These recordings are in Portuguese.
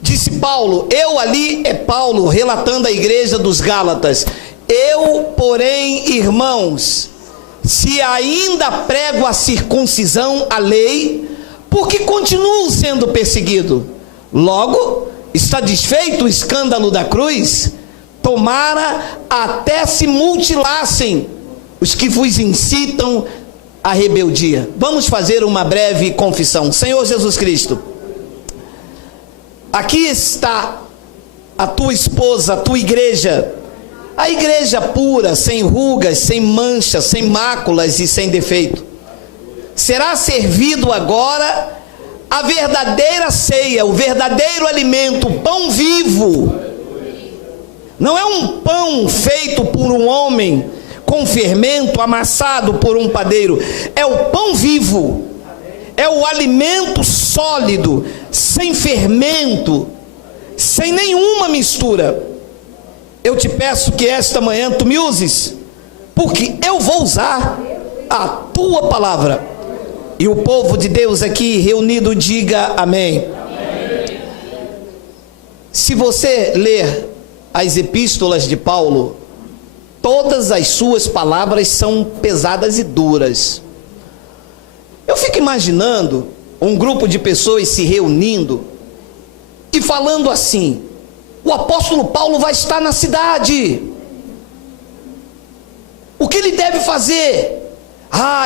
Disse Paulo, eu ali é Paulo, relatando a igreja dos Gálatas, eu, porém, irmãos, se ainda prego a circuncisão, a lei, porque continuo sendo perseguido. Logo, está desfeito o escândalo da cruz? Tomara até se mutilassem os que vos incitam à rebeldia. Vamos fazer uma breve confissão. Senhor Jesus Cristo, aqui está a tua esposa, a tua igreja, a igreja pura, sem rugas, sem manchas, sem máculas e sem defeito. Será servido agora a verdadeira ceia, o verdadeiro alimento, o pão vivo. Não é um pão feito por um homem, com fermento, amassado por um padeiro. É o pão vivo, é o alimento sólido, sem fermento, sem nenhuma mistura. Eu te peço que esta manhã tu me uses, porque eu vou usar a tua palavra. E o povo de Deus aqui reunido diga amém. Amém. Se você ler as epístolas de Paulo, todas as suas palavras são pesadas e duras. Eu fico imaginando um grupo de pessoas se reunindo e falando assim: o apóstolo Paulo vai estar na cidade, o que ele deve fazer?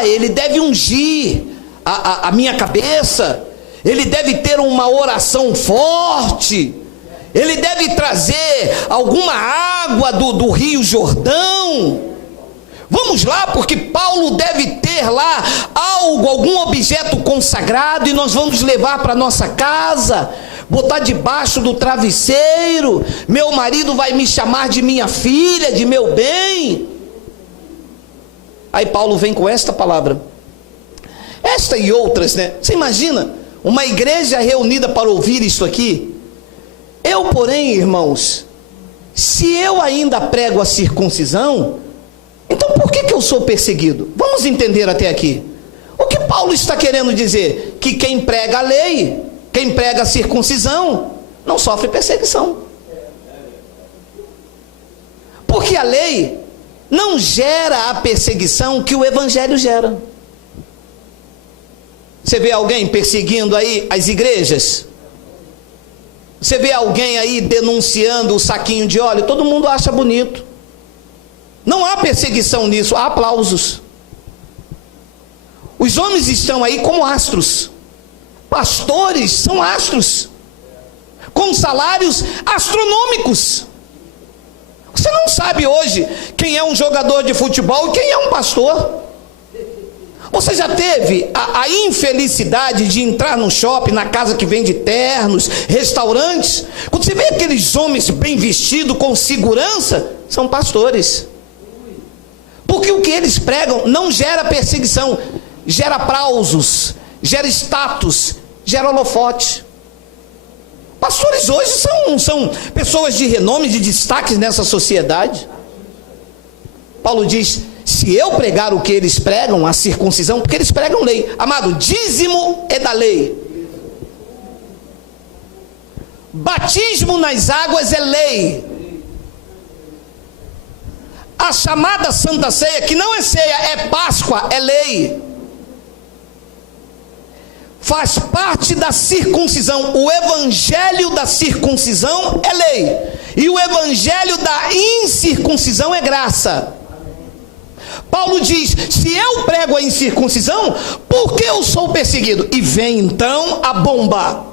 Ele deve ungir a minha cabeça, ele deve ter uma oração forte, ele deve trazer alguma água do Rio Jordão. Vamos lá, porque Paulo deve ter lá algo, algum objeto consagrado, e nós vamos levar para nossa casa, botar debaixo do travesseiro. Meu marido vai me chamar de minha filha, de meu bem. Aí Paulo vem com esta palavra, esta e outras, né? Você imagina uma igreja reunida para ouvir isso aqui? Eu, porém, irmãos, se eu ainda prego a circuncisão, então por que eu sou perseguido? Vamos entender até aqui. O que Paulo está querendo dizer? Que quem prega a lei, quem prega a circuncisão, não sofre perseguição. Porque a lei não gera a perseguição que o evangelho gera. Você vê alguém perseguindo aí as igrejas? Você vê alguém aí denunciando o saquinho de óleo? Todo mundo acha bonito. Não há perseguição nisso, há aplausos. Os homens estão aí como astros. Pastores são astros, com salários astronômicos. Você não sabe hoje quem é um jogador de futebol e quem é um pastor. Você já teve a infelicidade de entrar no shopping, na casa que vende ternos, restaurantes? Quando você vê aqueles homens bem vestidos, com segurança, são pastores. Porque o que eles pregam não gera perseguição, gera aplausos, gera status, gera holofote. Pastores hoje são pessoas de renome, de destaques nessa sociedade. Paulo diz: se eu pregar o que eles pregam, a circuncisão, porque eles pregam lei. Amado, dízimo é da lei. Batismo nas águas é lei. A chamada Santa Ceia, que não é ceia, é Páscoa, é lei. Faz parte da circuncisão. O evangelho da circuncisão é lei, e o evangelho da incircuncisão é graça. Paulo diz: se eu prego a incircuncisão, por que eu sou perseguido? E vem então a bomba.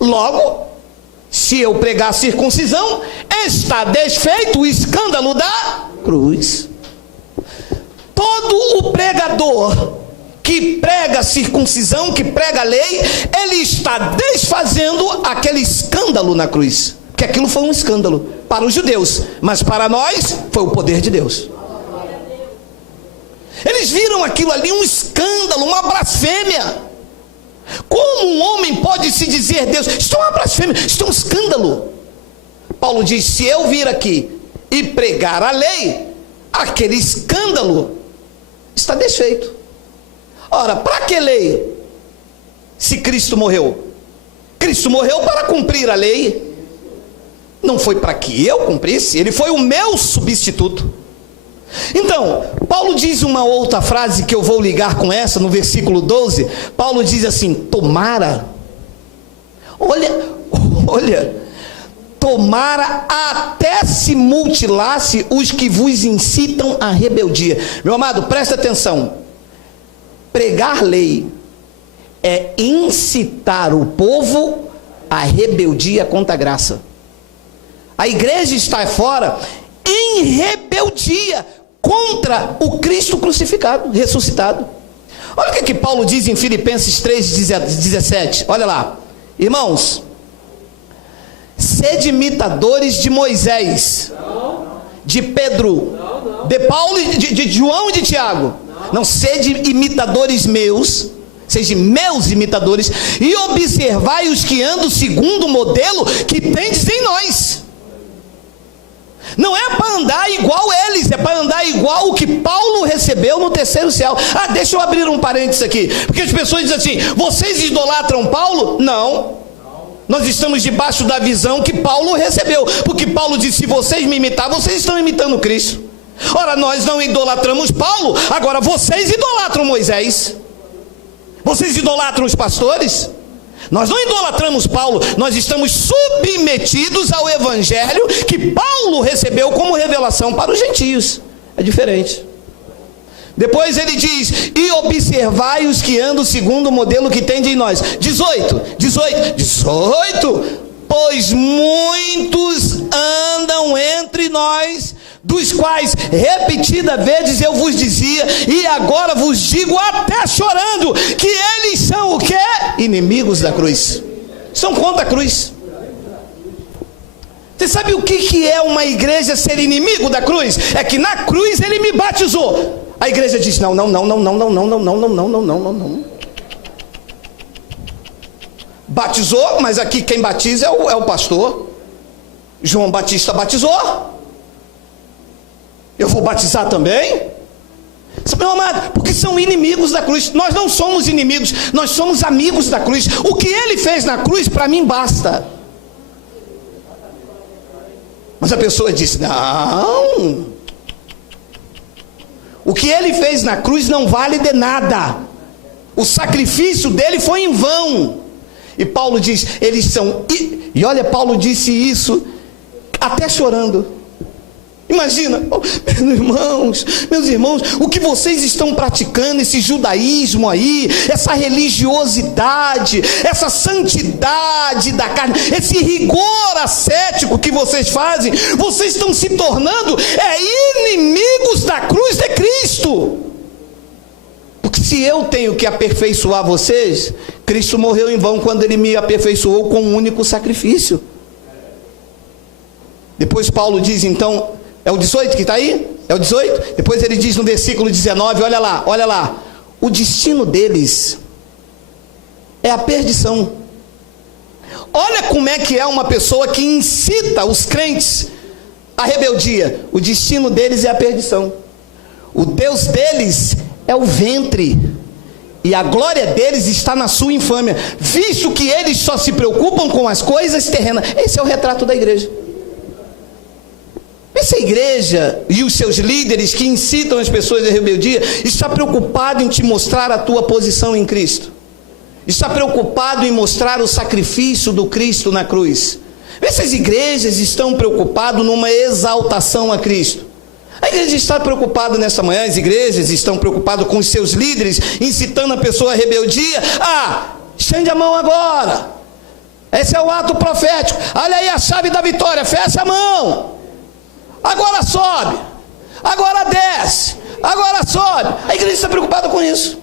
Logo, se eu pregar a circuncisão, está desfeito o escândalo da cruz. Todo o pregador que prega a circuncisão, que prega a lei, ele está desfazendo aquele escândalo na cruz. Porque aquilo foi um escândalo para os judeus, mas para nós foi o poder de Deus. Eles viram aquilo ali um escândalo, uma blasfêmia. Como um homem pode se dizer Deus? Isso é uma blasfêmia, isso é um escândalo. Paulo diz: se eu vir aqui e pregar a lei, aquele escândalo está desfeito. Ora, para que lei, se Cristo morreu? Cristo morreu para cumprir a lei. Não foi para que eu cumprisse, ele foi o meu substituto. Então, Paulo diz uma outra frase que eu vou ligar com essa, no versículo 12. Paulo diz assim: tomara, olha, tomara até se mutilasse os que vos incitam à rebeldia. Meu amado, presta atenção. Pregar lei é incitar o povo à rebeldia contra a graça. A igreja está fora em rebeldia contra o Cristo crucificado, ressuscitado. Olha o que Paulo diz em Filipenses 3,17. Olha lá, irmãos, sede imitadores de Moisés, de Pedro, de Paulo, de João e de Tiago. Não, sede imitadores meus, sejam meus imitadores, e observai os que andam segundo o modelo que tendes em nós. Não é para andar igual eles, é para andar igual o que Paulo recebeu no terceiro céu. Ah, deixa eu abrir um parênteses aqui, porque as pessoas dizem assim: vocês idolatram Paulo? Não. Nós estamos debaixo da visão que Paulo recebeu, porque Paulo disse: se vocês me imitar, vocês estão imitando Cristo. Ora, nós não idolatramos Paulo, agora vocês idolatram Moisés. Vocês idolatram os pastores? Nós não idolatramos Paulo, nós estamos submetidos ao evangelho que Paulo recebeu como revelação para os gentios. É diferente. Depois ele diz: e observai os que andam segundo o modelo que tem em nós. 18, pois muitos andam entre nós, dos quais repetidas vezes eu vos dizia, e agora vos digo até chorando, que eles são o quê? Inimigos da cruz. São contra a cruz. Você sabe o que é uma igreja ser inimigo da cruz? É que na cruz ele me batizou. A igreja diz: não. Batizou, mas aqui quem batiza é o pastor. João Batista batizou. Eu vou batizar também? Meu amado, porque são inimigos da cruz. Nós não somos inimigos, nós somos amigos da cruz. O que ele fez na cruz, para mim basta. Mas a pessoa diz: não, o que ele fez na cruz não vale de nada. O sacrifício dele foi em vão. E Paulo diz: eles são... E olha, Paulo disse isso até chorando. Imagina, meus irmãos, o que vocês estão praticando, esse judaísmo aí, essa religiosidade, essa santidade da carne, esse rigor ascético que vocês fazem, vocês estão se tornando inimigos da cruz de Cristo. Porque se eu tenho que aperfeiçoar vocês, Cristo morreu em vão quando ele me aperfeiçoou com um único sacrifício. Depois Paulo diz então, é o 18 que está aí? É o 18? Depois ele diz no versículo 19, olha lá, o destino deles é a perdição. Olha como é que é uma pessoa que incita os crentes à rebeldia. O destino deles é a perdição. O Deus deles é o ventre, e a glória deles está na sua infâmia, visto que eles só se preocupam com as coisas terrenas. Esse é o retrato da igreja. Essa igreja e os seus líderes que incitam as pessoas à rebeldia está preocupado em te mostrar a tua posição em Cristo. Está preocupado em mostrar o sacrifício do Cristo na cruz. Essas igrejas estão preocupadas numa exaltação a Cristo. A igreja está preocupada nesta manhã, as igrejas estão preocupadas com os seus líderes, incitando a pessoa à rebeldia. Estende a mão agora. Esse é o ato profético. Olha aí a chave da vitória, fecha a mão. Agora sobe, agora desce, agora sobe. A igreja está preocupada com isso.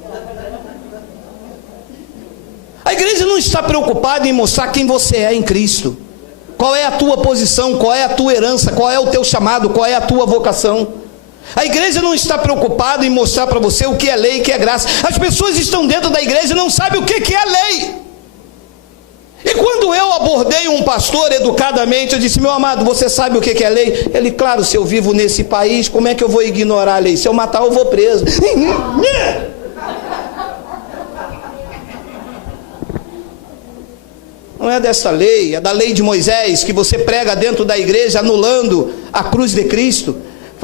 A igreja não está preocupada em mostrar quem você é em Cristo. Qual é a tua posição, qual é a tua herança, qual é o teu chamado, qual é a tua vocação. A igreja não está preocupada em mostrar para você o que é lei e o que é graça. As pessoas estão dentro da igreja e não sabem o que é lei. E quando eu abordei um pastor educadamente, eu disse: meu amado, você sabe o que é lei? Ele: claro, se eu vivo nesse país, como é que eu vou ignorar a lei? Se eu matar, eu vou preso. Não é dessa lei, é da lei de Moisés, que você prega dentro da igreja, anulando a cruz de Cristo,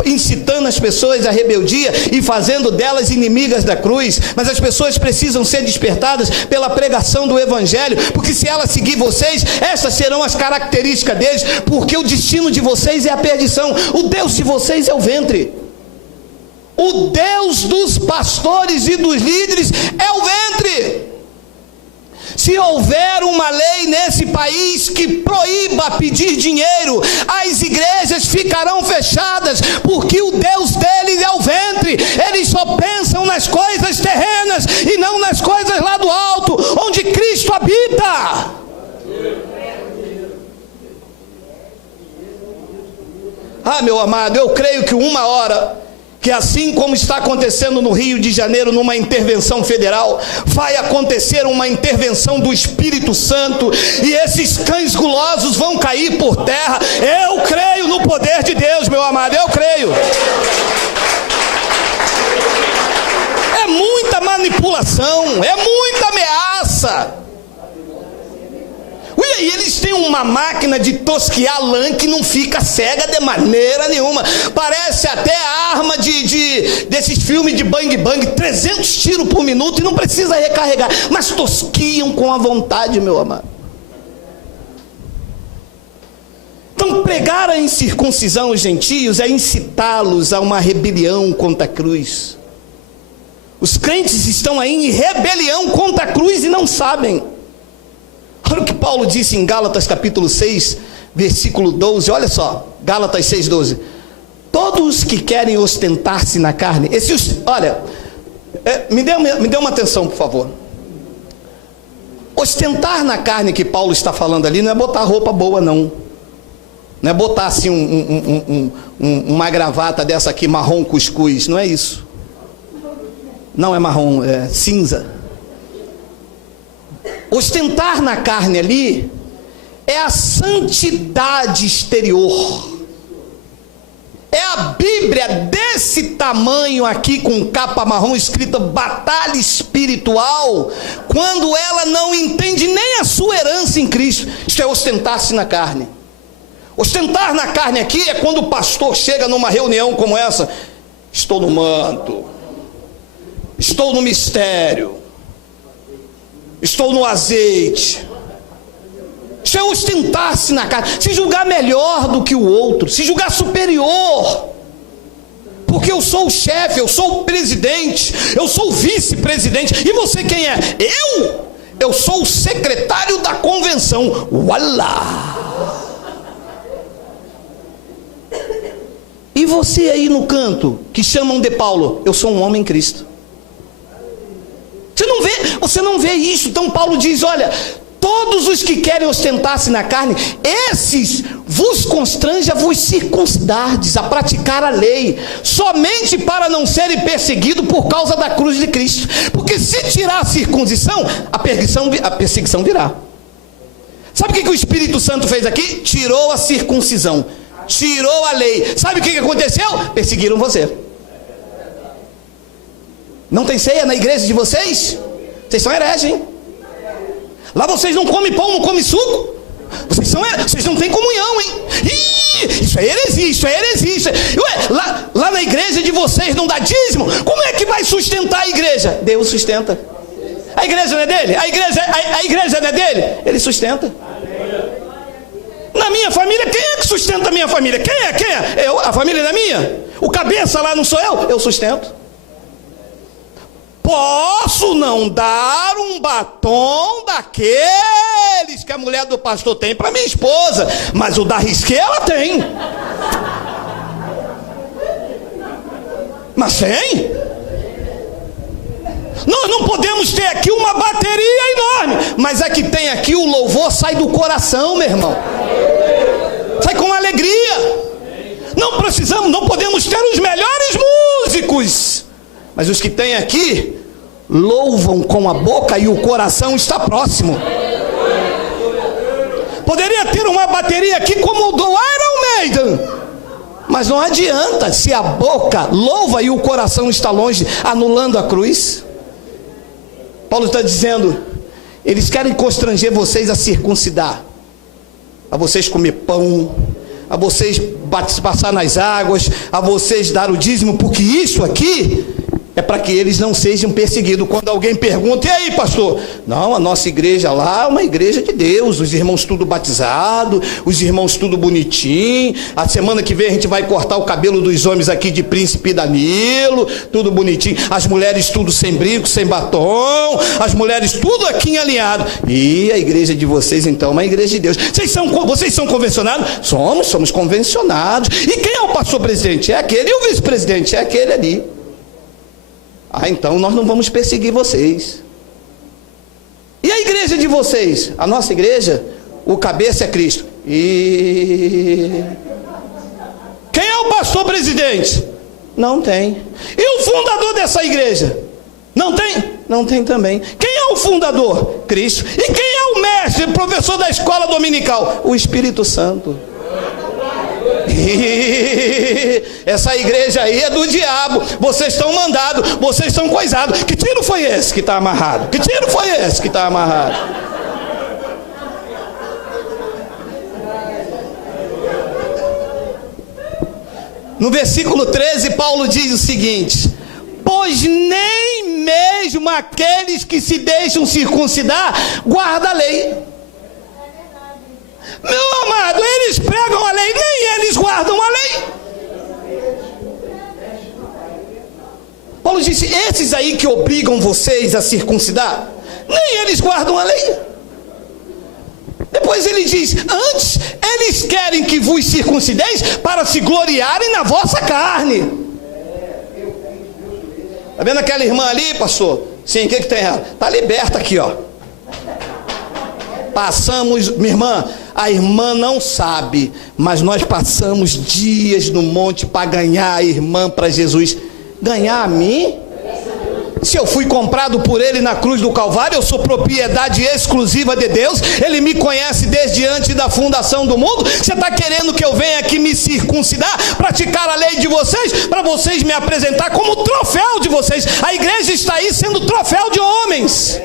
incitando as pessoas à rebeldia e fazendo delas inimigas da cruz. Mas as pessoas precisam ser despertadas pela pregação do evangelho, porque se elas seguir vocês, essas serão as características deles, porque o destino de vocês é a perdição, o Deus de vocês é o ventre, o Deus dos pastores e dos líderes é o ventre. Se houver uma lei nesse país que proíba pedir dinheiro, as igrejas ficarão fechadas, porque o Deus deles é o ventre. Eles só pensam nas coisas terrenas e não nas coisas lá do alto, onde Cristo habita. Ah, meu amado, eu creio que uma hora, que assim como está acontecendo no Rio de Janeiro, numa intervenção federal, vai acontecer uma intervenção do Espírito Santo, e esses cães gulosos vão cair por terra. Eu creio no poder de Deus, meu amado, eu creio. É muita manipulação, é muita ameaça. E eles têm uma máquina de tosquiar lã que não fica cega de maneira nenhuma. Parece até a arma desses filmes de bang bang, 300 tiros por minuto e não precisa recarregar. Mas tosquiam com a vontade, meu amado. Então pregar a incircuncisão aos gentios é incitá-los a uma rebelião contra a cruz. Os crentes estão aí em rebelião contra a cruz e não sabem. Olha o que Paulo disse em Gálatas capítulo 6, versículo 12, olha só, Gálatas 6, 12. Todos que querem ostentar-se na carne, me dê uma atenção, por favor. Ostentar na carne que Paulo está falando ali não é botar roupa boa, não. Não é botar assim uma gravata dessa aqui, marrom cuscuz, não é isso. Não é marrom, é cinza. Ostentar na carne ali é a santidade exterior. É a Bíblia desse tamanho aqui, com capa marrom, escrita batalha espiritual, quando ela não entende nem a sua herança em Cristo. Isso é ostentar-se na carne. Ostentar na carne aqui é quando o pastor chega numa reunião como essa: estou no manto, estou no mistério, estou no azeite. Isso é ostentar-se na carne, se julgar melhor do que o outro, se julgar superior, porque eu sou o chefe, eu sou o presidente, eu sou o vice-presidente. E você quem é? Eu sou o secretário da convenção. Ualá! E você aí no canto, que chamam de Paulo, eu sou um homem em Cristo. Você não vê isso. Então Paulo diz: olha, todos os que querem ostentar-se na carne, esses vos constrange a vos circuncidardes, a praticar a lei, somente para não serem perseguidos por causa da cruz de Cristo. Porque se tirar a circuncisão, a perseguição virá. Sabe o que o Espírito Santo fez aqui? Tirou a circuncisão, tirou a lei. Sabe o que aconteceu? Perseguiram você. Não tem ceia na igreja de vocês? Vocês são hereges, hein? Lá vocês não comem pão, não comem suco. Vocês não têm comunhão, hein? Isso é heresia. Ué, lá na igreja de vocês não dá dízimo? Como é que vai sustentar a igreja? Deus sustenta. A igreja não é dele? A igreja não é dele? Ele sustenta. Na minha família, quem é que sustenta a minha família? Quem é? A família não é minha? O cabeça lá não sou eu? Eu sustento. Posso não dar um batom daqueles que a mulher do pastor tem para minha esposa, mas o da Risqué ela tem. Mas tem. Nós não podemos ter aqui uma bateria enorme, mas a que tem aqui, o louvor sai do coração, meu irmão. Sai com alegria. Não podemos ter os melhores músicos, mas os que tem aqui louvam com a boca e o coração está próximo. Poderia ter uma bateria aqui como o do Iron Maiden, mas não adianta se a boca louva e o coração está longe, anulando a cruz. Paulo está dizendo Eles querem constranger vocês a circuncidar, a vocês comer pão, a vocês passar nas águas, a vocês dar o dízimo, porque isso aqui é para que eles não sejam perseguidos. Quando alguém pergunta, e aí pastor? Não, a nossa igreja lá é uma igreja de Deus, os irmãos tudo batizado, os irmãos tudo bonitinho, a semana que vem a gente vai cortar o cabelo dos homens aqui de Príncipe Danilo, tudo bonitinho, as mulheres tudo sem brinco, sem batom, as mulheres tudo aqui alinhado. E a igreja de vocês então é uma igreja de Deus. Vocês são convencionados? Somos convencionados. E quem é o pastor presidente? É aquele, e o vice-presidente? É aquele ali. Então nós não vamos perseguir vocês. E a igreja de vocês? A nossa igreja, o cabeça é Cristo. E quem é o pastor presidente? Não tem. E o fundador dessa igreja? Não tem? Não tem também. Quem é o fundador? Cristo. E quem é o mestre, professor da escola dominical? O Espírito Santo. Essa igreja aí é do diabo. Vocês estão mandados, vocês estão coisados. Que tiro foi esse que está amarrado? Que tiro foi esse que está amarrado? No versículo 13, Paulo diz o seguinte: pois nem mesmo aqueles que se deixam circuncidar guardam a lei. Meu amado, eles pregam a lei, nem eles guardam a lei. Paulo disse, esses aí que obrigam vocês a circuncidar, nem eles guardam a lei. Depois ele diz, antes eles querem que vos circuncideis para se gloriarem na vossa carne. Está vendo aquela irmã ali, pastor? Sim, o que tem ela? Está liberta aqui, ó. Passamos, minha irmã, a irmã não sabe, mas nós passamos dias no monte para ganhar a irmã para Jesus. Ganhar a mim? Se eu fui comprado por ele na cruz do Calvário, eu sou propriedade exclusiva de Deus, ele me conhece desde antes da fundação do mundo. Você está querendo que eu venha aqui me circuncidar, praticar a lei de vocês, para vocês me apresentar como troféu de vocês? A igreja está aí sendo troféu de homens.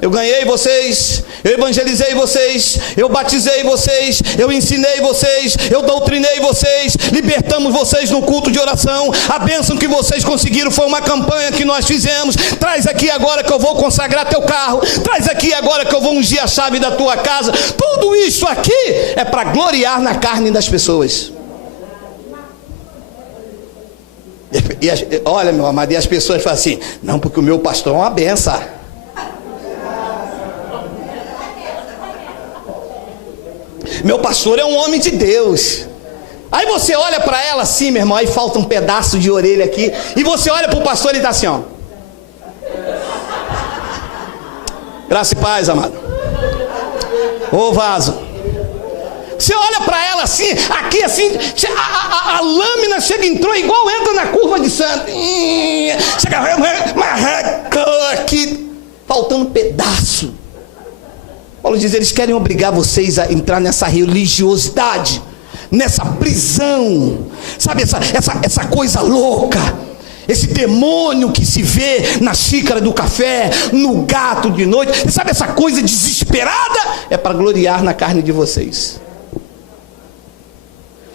Eu ganhei vocês, eu evangelizei vocês, eu batizei vocês, eu ensinei vocês, eu doutrinei vocês, libertamos vocês no culto de oração. A bênção que vocês conseguiram foi uma campanha que nós fizemos. Traz aqui agora que eu vou consagrar teu carro, traz aqui agora que eu vou ungir a chave da tua casa. Tudo isso aqui é para gloriar na carne das pessoas. Olha, meu amado, e as pessoas falam assim, não, porque o meu pastor é uma benção. Meu pastor é um homem de Deus. Aí você olha para ela assim, meu irmão, aí falta um pedaço de orelha aqui, e você olha para o pastor e ele está assim, ó. Graça e paz, amado. Ô vaso. Você olha para ela assim, aqui assim, a lâmina chega, entrou igual entra na curva de santo. Chega aqui, faltando um pedaço. Paulo diz, eles querem obrigar vocês a entrar nessa religiosidade, nessa prisão, sabe, essa coisa louca, esse demônio que se vê na xícara do café, no gato de noite, sabe, essa coisa desesperada, é para gloriar na carne de vocês.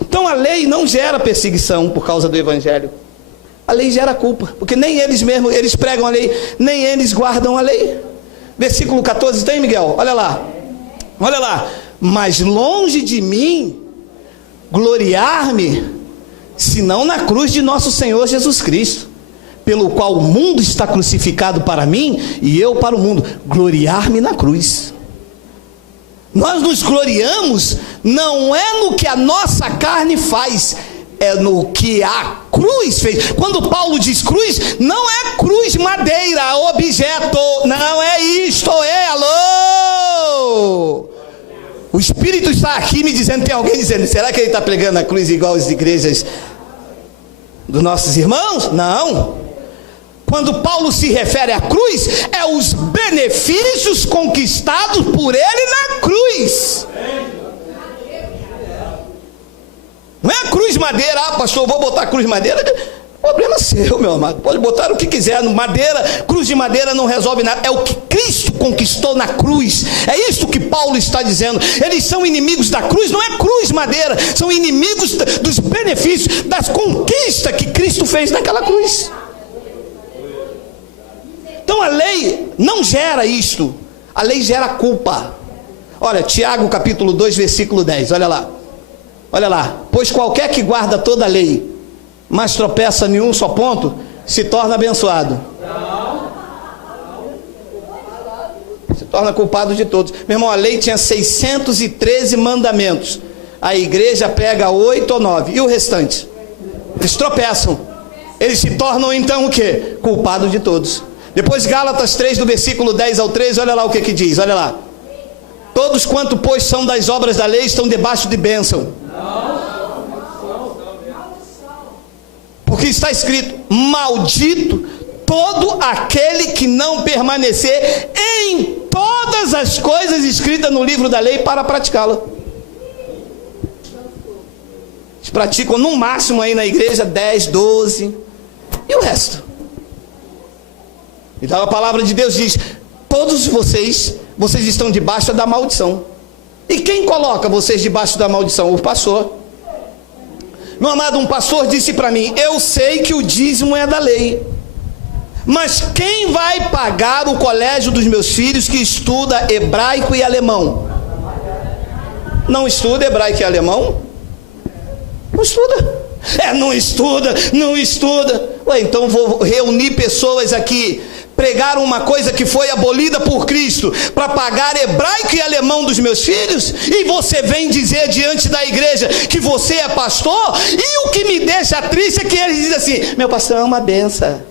Então a lei não gera perseguição por causa do evangelho, a lei gera culpa, porque nem eles mesmos, eles pregam a lei, nem eles guardam a lei. Versículo 14, tem, Miguel? Olha lá. Mas longe de mim gloriar-me, senão na cruz de nosso Senhor Jesus Cristo, pelo qual o mundo está crucificado para mim e eu para o mundo. Gloriar-me na cruz. Nós nos gloriamos não é no que a nossa carne faz, é no que a cruz fez. Quando Paulo diz cruz, não é cruz madeira, objeto, não é isto, é alô. O Espírito está aqui me dizendo, tem alguém dizendo, será que ele está pregando a cruz igual as igrejas dos nossos irmãos? Não. Quando Paulo se refere à cruz, é os benefícios conquistados por ele na cruz. Não é a cruz madeira, pastor, vou botar a cruz madeira. Problema seu, meu amado. Pode botar o que quiser. Madeira, cruz de madeira não resolve nada. É o que Cristo conquistou na cruz. É isso que Paulo está dizendo. Eles são inimigos da cruz. Não é cruz madeira. São inimigos dos benefícios, das conquistas que Cristo fez naquela cruz. Então a lei não gera isto. A lei gera culpa. Olha, Tiago capítulo 2, versículo 10. Olha lá. Olha lá. Pois qualquer que guarda toda a lei, mas tropeça em um só ponto, se torna abençoado. Se torna culpado de todos. Meu irmão, a lei tinha 613 mandamentos. A igreja pega 8 ou 9. E o restante? Eles tropeçam. Eles se tornam então o quê? Culpados de todos. Depois Gálatas 3, do versículo 10 ao 13, olha lá o que diz, olha lá. Todos quanto, pois, são das obras da lei, estão debaixo de bênção. Porque está escrito, maldito todo aquele que não permanecer em todas as coisas escritas no livro da lei para praticá-la. Eles praticam no máximo aí na igreja 10, 12 e o resto. Então a palavra de Deus diz, todos vocês estão debaixo da maldição. E quem coloca vocês debaixo da maldição? O pastor. Meu amado, um pastor disse para mim, eu sei que o dízimo é da lei, mas quem vai pagar o colégio dos meus filhos que estuda hebraico e alemão? Não estuda hebraico e alemão? Não estuda. Não estuda. Ué, então vou reunir pessoas aqui, pregar uma coisa que foi abolida por Cristo, para pagar hebraico e alemão dos meus filhos, e você vem dizer diante da igreja que você é pastor, e o que me deixa triste é que eles dizem assim, meu pastor é uma benção.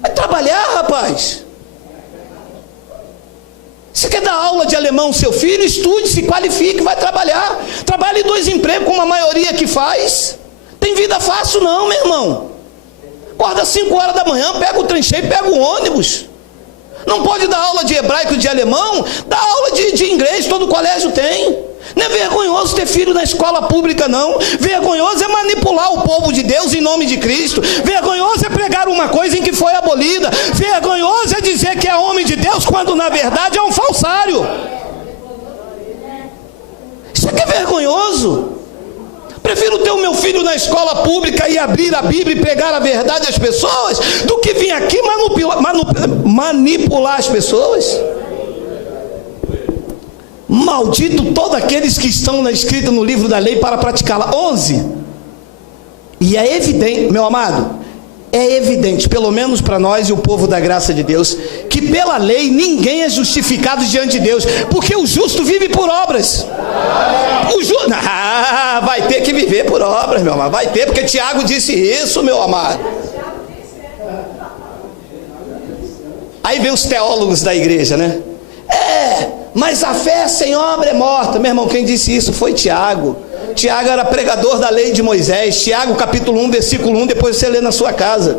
Vai trabalhar, rapaz. Você quer dar aula de alemão ao seu filho? Estude, se qualifique, vai trabalhar. Trabalhe 2 empregos, como a maioria que faz. Tem vida fácil não, meu irmão. Acorda às 5 horas da manhã, pega o trem cheio, pega o ônibus. Não pode dar aula de hebraico e de alemão? Dá aula de inglês, todo colégio tem. Não é vergonhoso ter filho na escola pública, não. Vergonhoso é manipular o povo de Deus em nome de Cristo. Vergonhoso é pregar uma coisa em que foi abolida. Vergonhoso é dizer que é homem de Deus, quando na verdade é um falsário. Isso aqui é vergonhoso. Prefiro ter o meu filho na escola pública e abrir a Bíblia e pregar a verdade às pessoas, do que vir aqui manipular as pessoas. Maldito todos aqueles que estão escritos no livro da lei para praticá-la. 11. E é evidente, meu amado, é evidente, pelo menos para nós e o povo da graça de Deus, que pela lei ninguém é justificado diante de Deus, porque o justo vive por obras. O justo vai ter que viver por obras, meu amado. Vai ter, porque Tiago disse isso, meu amado. Aí vem os teólogos da igreja, né? Mas a fé sem obra é morta. Meu irmão, quem disse isso foi Tiago. Tiago era pregador da lei de Moisés. Tiago capítulo 1, versículo 1, depois você lê na sua casa.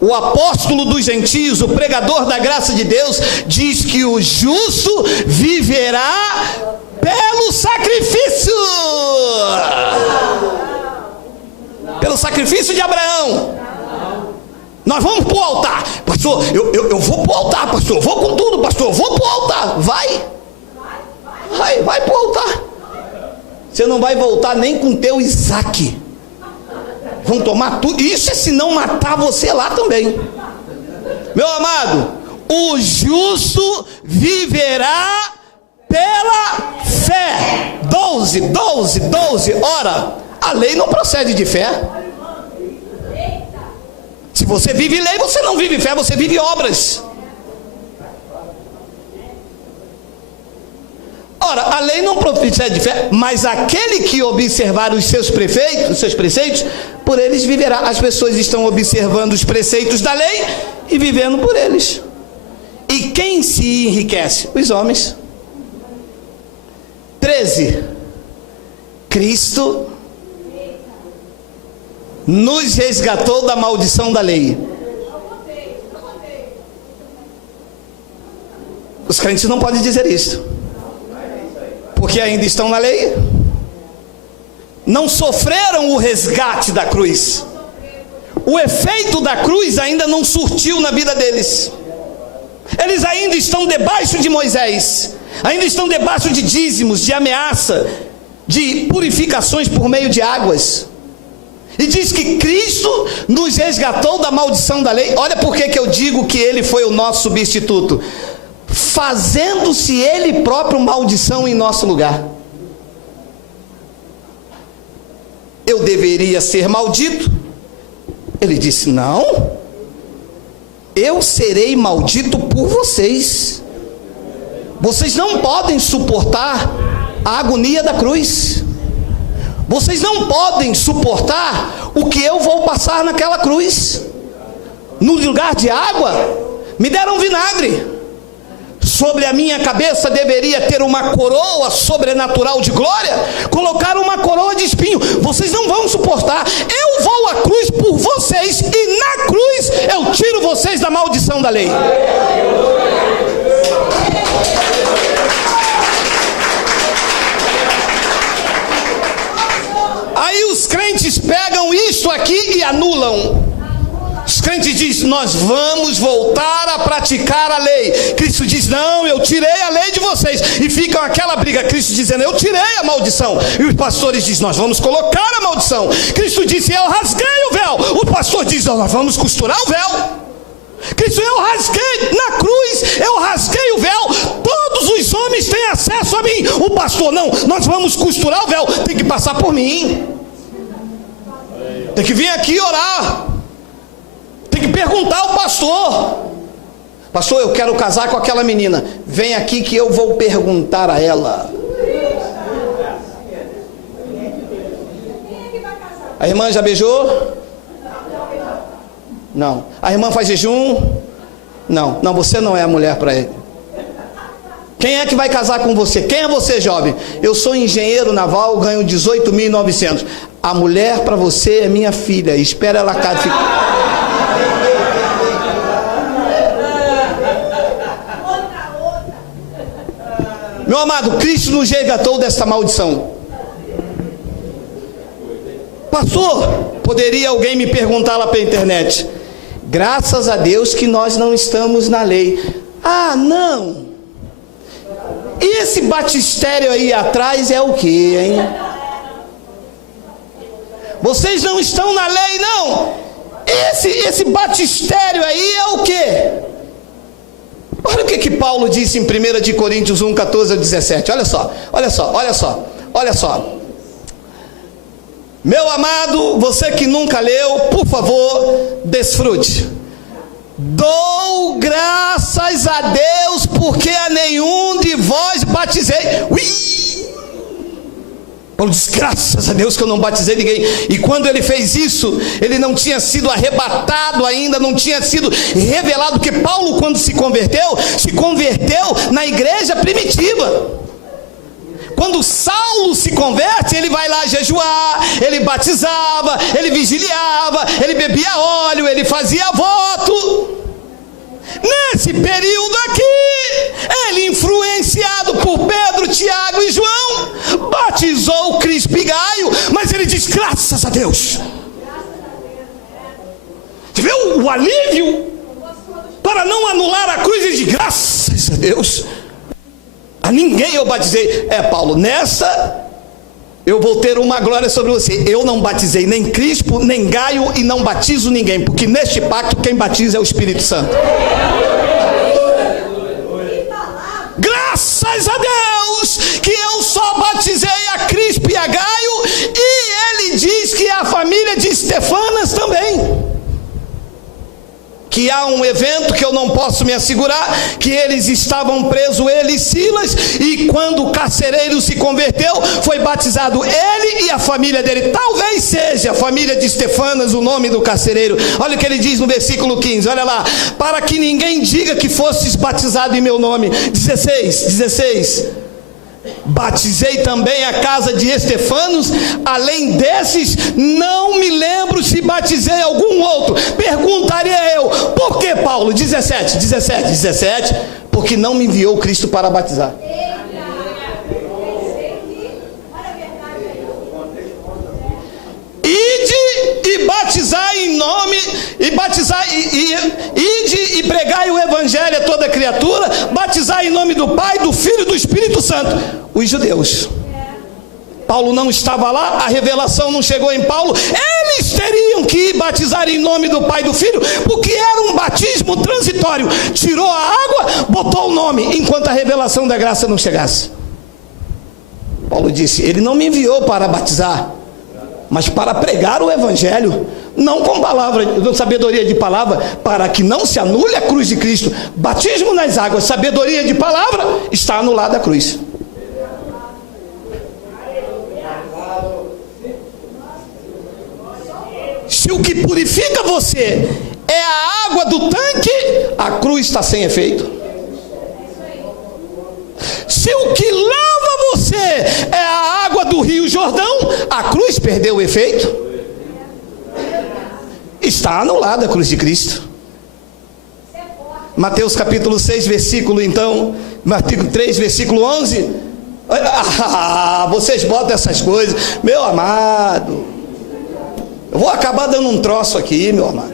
O apóstolo dos gentios, o pregador da graça de Deus, diz que o justo viverá pelo sacrifício. Pelo sacrifício de Abraão. Nós vamos para o altar. Pastor, eu vou para o altar, pastor. Eu vou com tudo, pastor. Eu vou para o altar. Vai para o altar. Você não vai voltar nem com teu Isaac. Vão tomar tudo. Isso é se não matar você lá também. Meu amado, o justo viverá pela fé. 12. Ora, a lei não procede de fé. Se você vive lei, você não vive fé, você vive obras. Ora, a lei não procede de fé, mas aquele que observar os seus preceitos, por eles viverá. As pessoas estão observando os preceitos da lei e vivendo por eles. E quem se enriquece? Os homens. 13. Cristo nos resgatou da maldição da lei. Os crentes não podem dizer isso, porque ainda estão na lei. não sofreram o resgate da cruz. O efeito da cruz ainda não surtiu na vida deles. Eles ainda estão debaixo de Moisés, ainda estão debaixo de dízimos, de ameaça, de purificações por meio de águas. E diz que Cristo nos resgatou da maldição da lei. Olha por que eu digo que Ele foi o nosso substituto. Fazendo-se Ele próprio maldição em nosso lugar. Eu deveria ser maldito. Ele disse, não. Eu serei maldito por vocês. Vocês não podem suportar a agonia da cruz. Vocês não podem suportar o que eu vou passar naquela cruz. No lugar de água, me deram vinagre. Sobre a minha cabeça deveria ter uma coroa sobrenatural de glória. Colocaram uma coroa de espinho. Vocês não vão suportar. Eu vou à cruz por vocês, e na cruz eu tiro vocês da maldição da lei. Aí os crentes pegam isso aqui e anulam. Os crentes dizem, nós vamos voltar a praticar a lei. Cristo diz, não, eu tirei a lei de vocês. E fica aquela briga, Cristo dizendo, eu tirei a maldição. E os pastores dizem, nós vamos colocar a maldição. Cristo disse, eu rasguei o véu. O pastor diz, nós vamos costurar o véu. Cristo, eu rasguei na cruz, eu rasguei o véu. Todos os homens têm acesso a mim. O pastor, não, nós vamos costurar o véu. Tem que passar por mim. Tem que vir aqui orar. Tem que perguntar ao pastor. Pastor, eu quero casar com aquela menina. Vem aqui que eu vou perguntar a ela. A irmã já beijou? Não. A irmã faz jejum? Não. Não, você não é a mulher para ele. Quem é que vai casar com você? Quem é você, jovem? Eu sou engenheiro naval, ganho 18.900. A mulher para você é minha filha. Espera ela casar. Meu amado, Cristo nos resgatou desta maldição. Pastor, poderia alguém me perguntar lá pela internet? Graças a Deus que nós não estamos na lei. Ah, não. E esse batistério aí atrás é o que, hein? Vocês não estão na lei, não. Esse batistério aí é o que? Olha o que Paulo disse em 1 de Coríntios 1, 14 a 17. Olha só. Meu amado, você que nunca leu, por favor, desfrute. Dou graças a Deus, porque a nenhum de vós batizei. Paulo diz, graças a Deus que eu não batizei ninguém. E quando ele fez isso, ele não tinha sido arrebatado ainda, não tinha sido revelado, porque Paulo, quando se converteu na igreja primitiva. Quando Saulo se converte, ele vai lá jejuar, ele batizava, ele vigiliava, ele bebia óleo, ele fazia voto. Nesse período aqui, ele, influenciado por Pedro, Tiago e João, batizou Crispo e Gaio, mas ele diz, graças a Deus. Você viu o alívio? Para não anular a cruz, ele diz, graças a Deus. A ninguém eu batizei. Paulo, nessa eu vou ter uma glória sobre você. Eu não batizei nem Crispo, nem Gaio, e não batizo ninguém, porque neste pacto quem batiza é o Espírito Santo. Graças a Deus que eu só batizei a Crispo e a Gaio, e ele diz que a família de Estefanas também. Que há um evento que eu não posso me assegurar, que eles estavam presos, ele e Silas, e quando o carcereiro se converteu, foi batizado ele e a família dele. Talvez seja a família de Estefanas o nome do carcereiro. Olha o que ele diz no versículo 15, olha lá. Para que ninguém diga que fostes batizado em meu nome. 16. Batizei também a casa de Estefanos, além desses, não me lembro se batizei algum outro. Perguntaria eu, por que, Paulo? 17, porque não me enviou Cristo para batizar. e batizar em nome, ide e pregai o evangelho a toda criatura, batizar em nome do Pai, do Filho e do Espírito Santo. Os judeus. Paulo não estava lá, a revelação não chegou em Paulo, eles teriam que ir batizar em nome do Pai e do Filho, porque era um batismo transitório, tirou a água, botou o nome, enquanto a revelação da graça não chegasse. Paulo disse, ele não me enviou para batizar, mas para pregar o evangelho, não com palavra, sabedoria de palavra, para que não se anule a cruz de Cristo. Batismo nas águas, sabedoria de palavra, está anulada a cruz. Se o que purifica você é a água do tanque, a cruz está sem efeito. Se o que lava você é a água do Rio Jordão, a cruz perdeu o efeito. Está anulada a cruz de Cristo. Mateus capítulo 6, versículo então, Mateus 3, versículo 11. Vocês botam essas coisas, meu amado. Eu vou acabar dando um troço aqui, meu amado.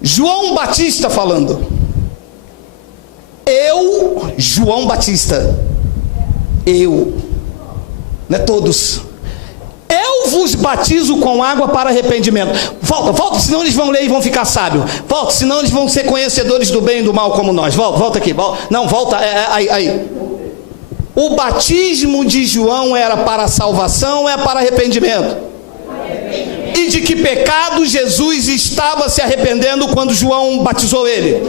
João Batista falando. Eu, João Batista, eu, não é todos, eu vos batizo com água para arrependimento. Volta, senão eles vão ler e vão ficar sábios. Volta, senão eles vão ser conhecedores do bem e do mal como nós. Volta aqui, volta, aí. O batismo de João era para salvação, é para arrependimento? E de que pecado Jesus estava se arrependendo quando João batizou ele?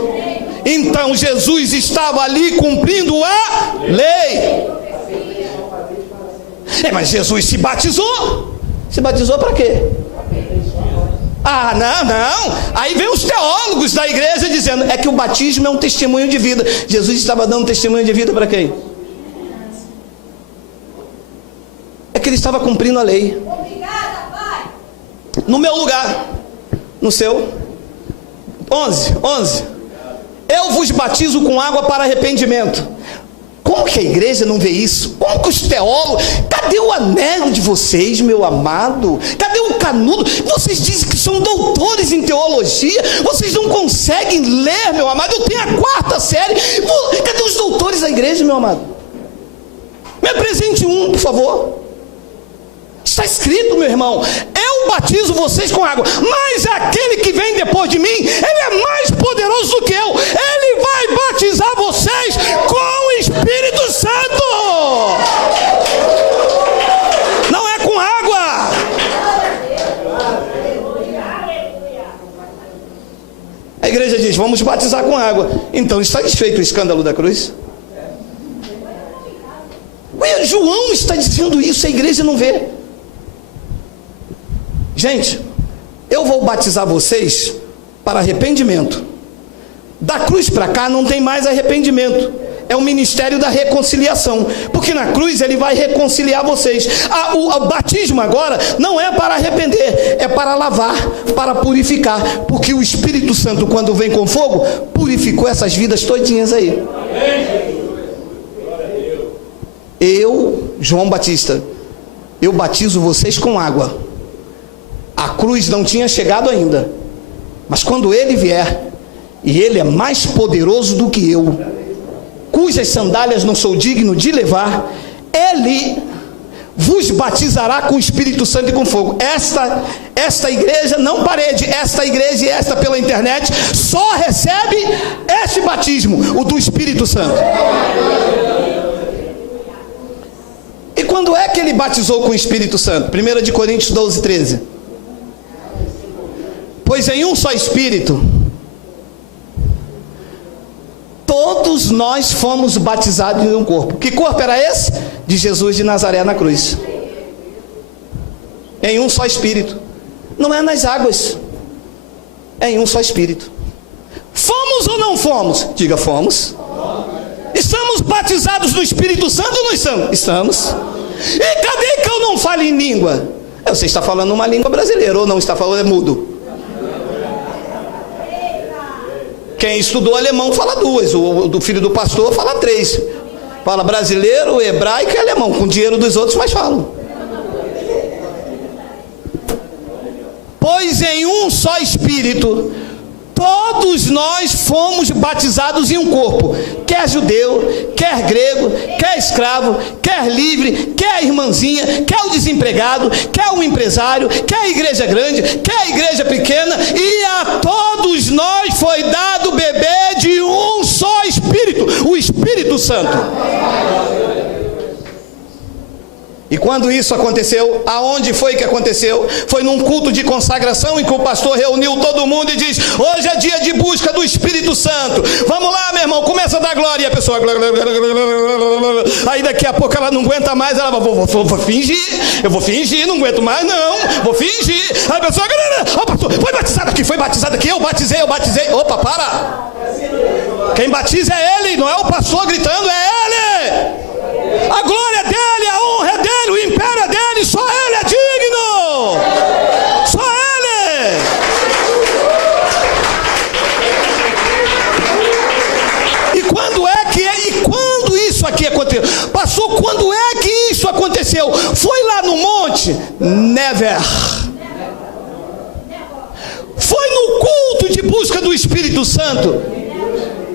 Então Jesus estava ali cumprindo a lei. Mas Jesus se batizou. Se batizou para quê? Não. Aí vem os teólogos da igreja dizendo, é que o batismo é um testemunho de vida. Jesus estava dando testemunho de vida para quem? É que ele estava cumprindo a lei. Obrigada, Pai. No meu lugar. No seu. 11. Eu vos batizo com água para arrependimento. Como que a igreja não vê isso? Como que os teólogos... Cadê o anelo de vocês, meu amado? Cadê o canudo? Vocês dizem que são doutores em teologia. Vocês não conseguem ler, meu amado. Eu tenho a 4ª série. Cadê os doutores da igreja, meu amado? Me apresente um, por favor. Está escrito, meu irmão, eu batizo vocês com água, mas aquele que vem depois de mim, ele é mais poderoso do que eu, ele vai batizar vocês com o Espírito Santo. Não é com água. A igreja diz, vamos batizar com água. Então está desfeito o escândalo da cruz. João está dizendo isso, a igreja não vê. Gente, eu vou batizar vocês para arrependimento. Da cruz para cá não tem mais arrependimento. É o ministério da reconciliação. Porque na cruz ele vai reconciliar vocês. O batismo agora não é para arrepender, é para lavar, para purificar. Porque o Espírito Santo, quando vem com fogo, purificou essas vidas todinhas aí. Eu, João Batista, eu batizo vocês com água. A cruz não tinha chegado ainda, mas quando ele vier, e ele é mais poderoso do que eu, cujas sandálias não sou digno de levar, ele vos batizará com o Espírito Santo e com fogo. Esta igreja, não parede, esta igreja e esta pela internet, só recebe este batismo, o do Espírito Santo. E quando é que ele batizou com o Espírito Santo? 1 Coríntios 12, 13. Pois em um só Espírito, todos nós fomos batizados em um corpo. Que corpo era esse? De Jesus de Nazaré na cruz. Em um só Espírito. Não é nas águas. É em um só Espírito. Fomos ou não fomos? Diga, fomos. Estamos batizados no Espírito Santo ou não estamos? Estamos. E cadê que eu não falo em língua? Você está falando uma língua brasileira ou não está falando, é mudo? Quem estudou alemão fala 2, o do filho do pastor fala 3. Fala brasileiro, hebraico e alemão, com dinheiro dos outros, mas falam. em um só Espírito, todos nós fomos batizados em um corpo, quer judeu, quer grego, quer escravo, quer livre, quer irmãzinha, quer o desempregado, quer o empresário, quer a igreja grande, quer a igreja pequena, e a todos nós foi dado beber de um só Espírito, o Espírito Santo. E quando isso aconteceu, aonde foi que aconteceu? Foi num culto de consagração em que o pastor reuniu todo mundo e diz: hoje é dia de busca do Espírito Santo. Vamos lá, meu irmão, começa a dar glória. E a pessoa, aí daqui a pouco ela não aguenta mais, ela vou fingir, eu vou fingir, não aguento mais não, vou fingir. Aí a pessoa, ó, pastor, foi batizado aqui, eu batizei. Opa, para. Quem batiza é ele, não é o pastor gritando, é ele. A glória é dele, a honra é dele, o império é dele, só ele é digno. Só ele. E quando isso aqui aconteceu? Passou, quando é que isso aconteceu? Foi lá no monte? Never. Foi no culto de busca do Espírito Santo?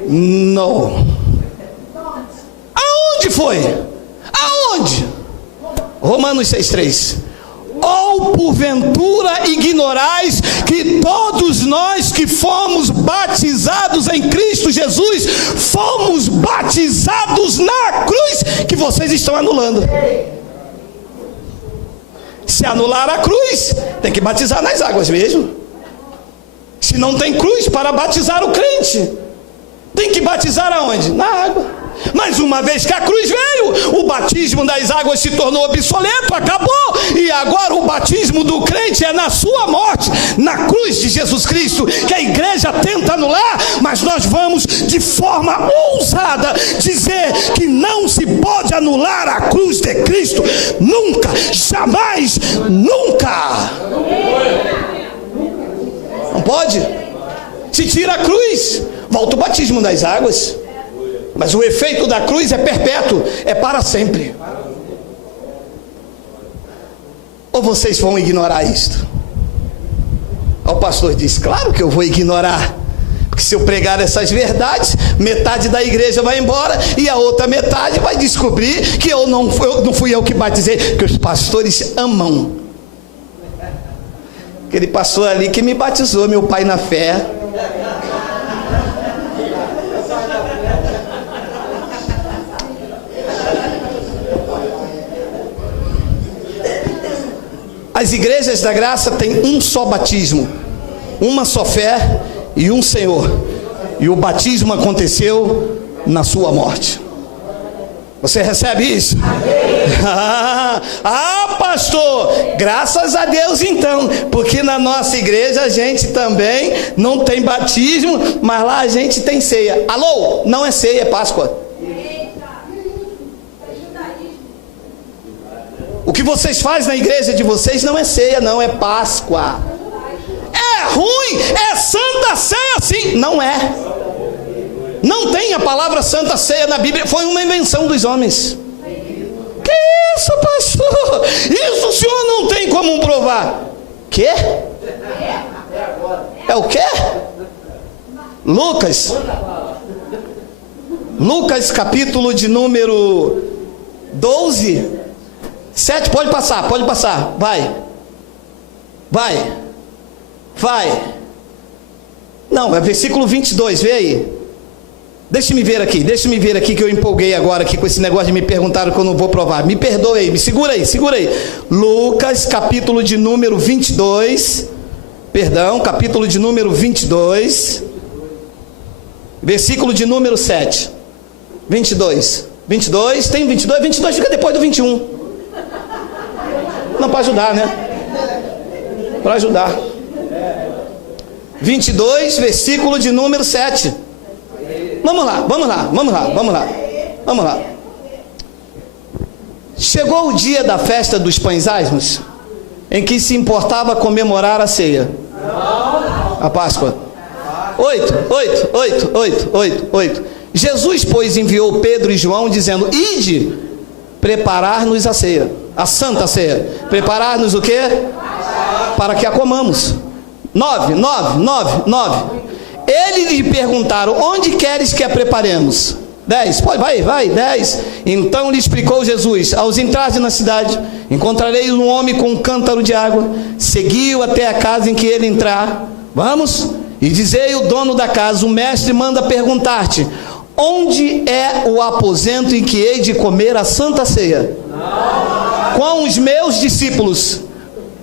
Não. Aonde foi? Aonde? Romanos 6,3. Ou porventura ignorais que todos nós que fomos batizados em Cristo Jesus, fomos batizados na cruz, que vocês estão anulando. Se anular a cruz, tem que batizar nas águas mesmo. Se não tem cruz para batizar o crente, tem que batizar aonde? Na água. Mas uma vez que a cruz veio, o batismo das águas se tornou obsoleto, acabou, e agora o batismo do crente é na sua morte, na cruz de Jesus Cristo, que a igreja tenta anular, mas nós vamos de forma ousada dizer que não se pode anular a cruz de Cristo, nunca, jamais, nunca. Não pode? Se tira a cruz, volta o batismo das águas. Mas o efeito da cruz é perpétuo, é para sempre. Ou vocês vão ignorar isto? O pastor diz: claro que eu vou ignorar, porque se eu pregar essas verdades, metade da igreja vai embora e a outra metade vai descobrir que não fui eu que batizei, porque os pastores amam. Aquele pastor ali que me batizou, meu pai na fé. As igrejas da graça têm um só batismo, uma só fé e um Senhor. E o batismo aconteceu na sua morte. Você recebe isso? Pastor, graças a Deus então, porque na nossa igreja a gente também não tem batismo, mas lá a gente tem ceia. Alô? Não é ceia, é Páscoa. O que vocês fazem na igreja de vocês não é ceia, não, é Páscoa. É ruim, é Santa Ceia sim. Não é. Não tem a palavra Santa Ceia na Bíblia, foi uma invenção dos homens. Que isso, pastor? Isso o senhor não tem como provar. Quê? É o quê? Lucas capítulo de número 12. 7, pode passar, vai. Não, é versículo 22, vê aí. Deixa-me ver aqui que eu empolguei agora aqui com esse negócio de me perguntaram que eu não vou provar. Me perdoe aí, segura aí. Lucas, capítulo de número 22, capítulo de número 22, versículo de número 7. 22, tem 22 fica depois do 21. Não, para ajudar, né? Para ajudar. 22, versículo de número 7. Vamos lá. Chegou o dia da festa dos pães asmos, em que se importava comemorar a ceia. A Páscoa. 8. Jesus, pois, enviou Pedro e João, dizendo: ide preparar-nos a ceia, a santa ceia. Preparar-nos o quê? Para que a comamos. 9. Eles lhe perguntaram: onde queres que a preparemos? 10, vai, 10. Então lhe explicou Jesus: aos entrardes na cidade, encontrareis um homem com um cântaro de água. Seguiu até a casa em que ele entrar. Vamos? E dizei o dono da casa: o mestre manda perguntar-te: onde é o aposento em que hei de comer a santa ceia? Com os meus discípulos.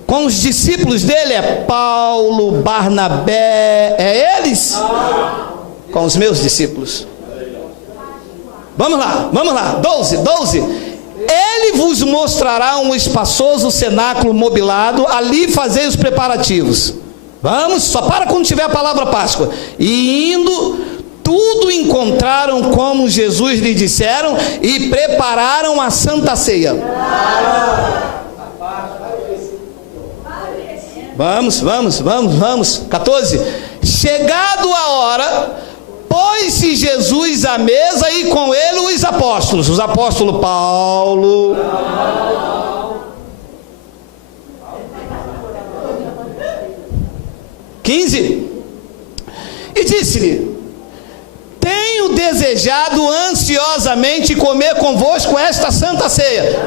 Com os discípulos dele é Paulo, Barnabé, é eles? Com os meus discípulos. Vamos lá, 12. Ele vos mostrará um espaçoso cenáculo mobilado, ali fazei os preparativos. Vamos, só para quando tiver a palavra Páscoa. E indo, tudo encontraram como Jesus lhe disseram e prepararam a santa ceia. Vamos. 14. Chegado a hora, pôs-se Jesus à mesa e com ele os apóstolos. Os apóstolos Paulo, 15. E disse-lhe: tenho desejado ansiosamente comer convosco esta santa ceia.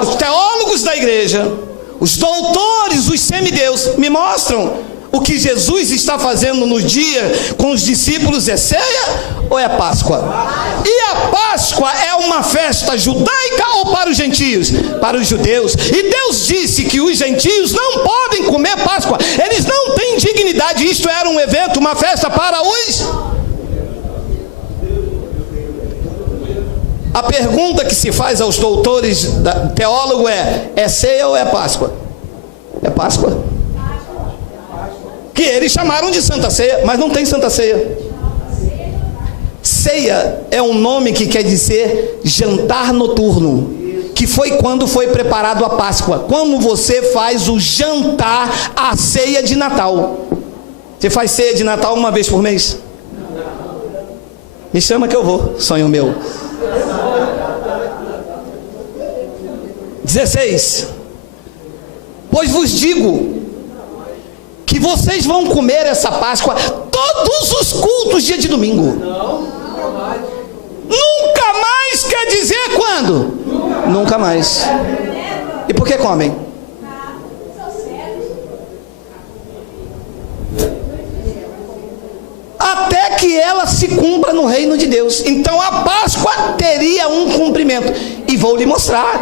Os teólogos da igreja, os doutores, os semideus, me mostram o que Jesus está fazendo no dia com os discípulos. É ceia ou é Páscoa? E a Páscoa é uma festa judaica ou para os gentios? Para os judeus. E Deus disse que os gentios não podem comer Páscoa, eles não têm dignidade. Isto era um evento, uma festa para os... A pergunta que se faz aos doutores teólogos é ceia ou é Páscoa? É Páscoa. Que eles chamaram de Santa Ceia, mas não tem Santa Ceia. Ceia é um nome que quer dizer jantar noturno, que foi quando foi preparado a Páscoa. Quando você faz o jantar, a ceia de Natal. Você faz ceia de Natal uma vez por mês? Me chama que eu vou, sonho meu. 16. Pois vos digo que vocês vão comer essa Páscoa todos os cultos dia de domingo. Nunca mais quer dizer quando? Nunca mais. E por que comem? Até que ela se cumpra no reino de Deus. Então a Páscoa teria um cumprimento. E vou lhe mostrar.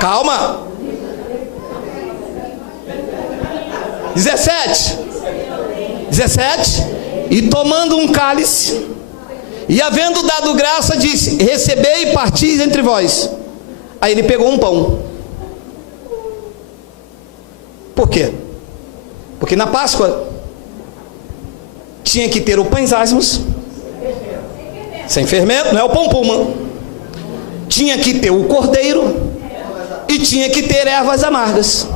Calma. 17. E tomando um cálice, e havendo dado graça, disse: recebei e partis entre vós. Aí ele pegou um pão. Por quê? Porque na Páscoa tinha que ter o pães asmos, sem fermento, não é o pão puma. Tinha que ter o cordeiro e tinha que ter ervas amargas.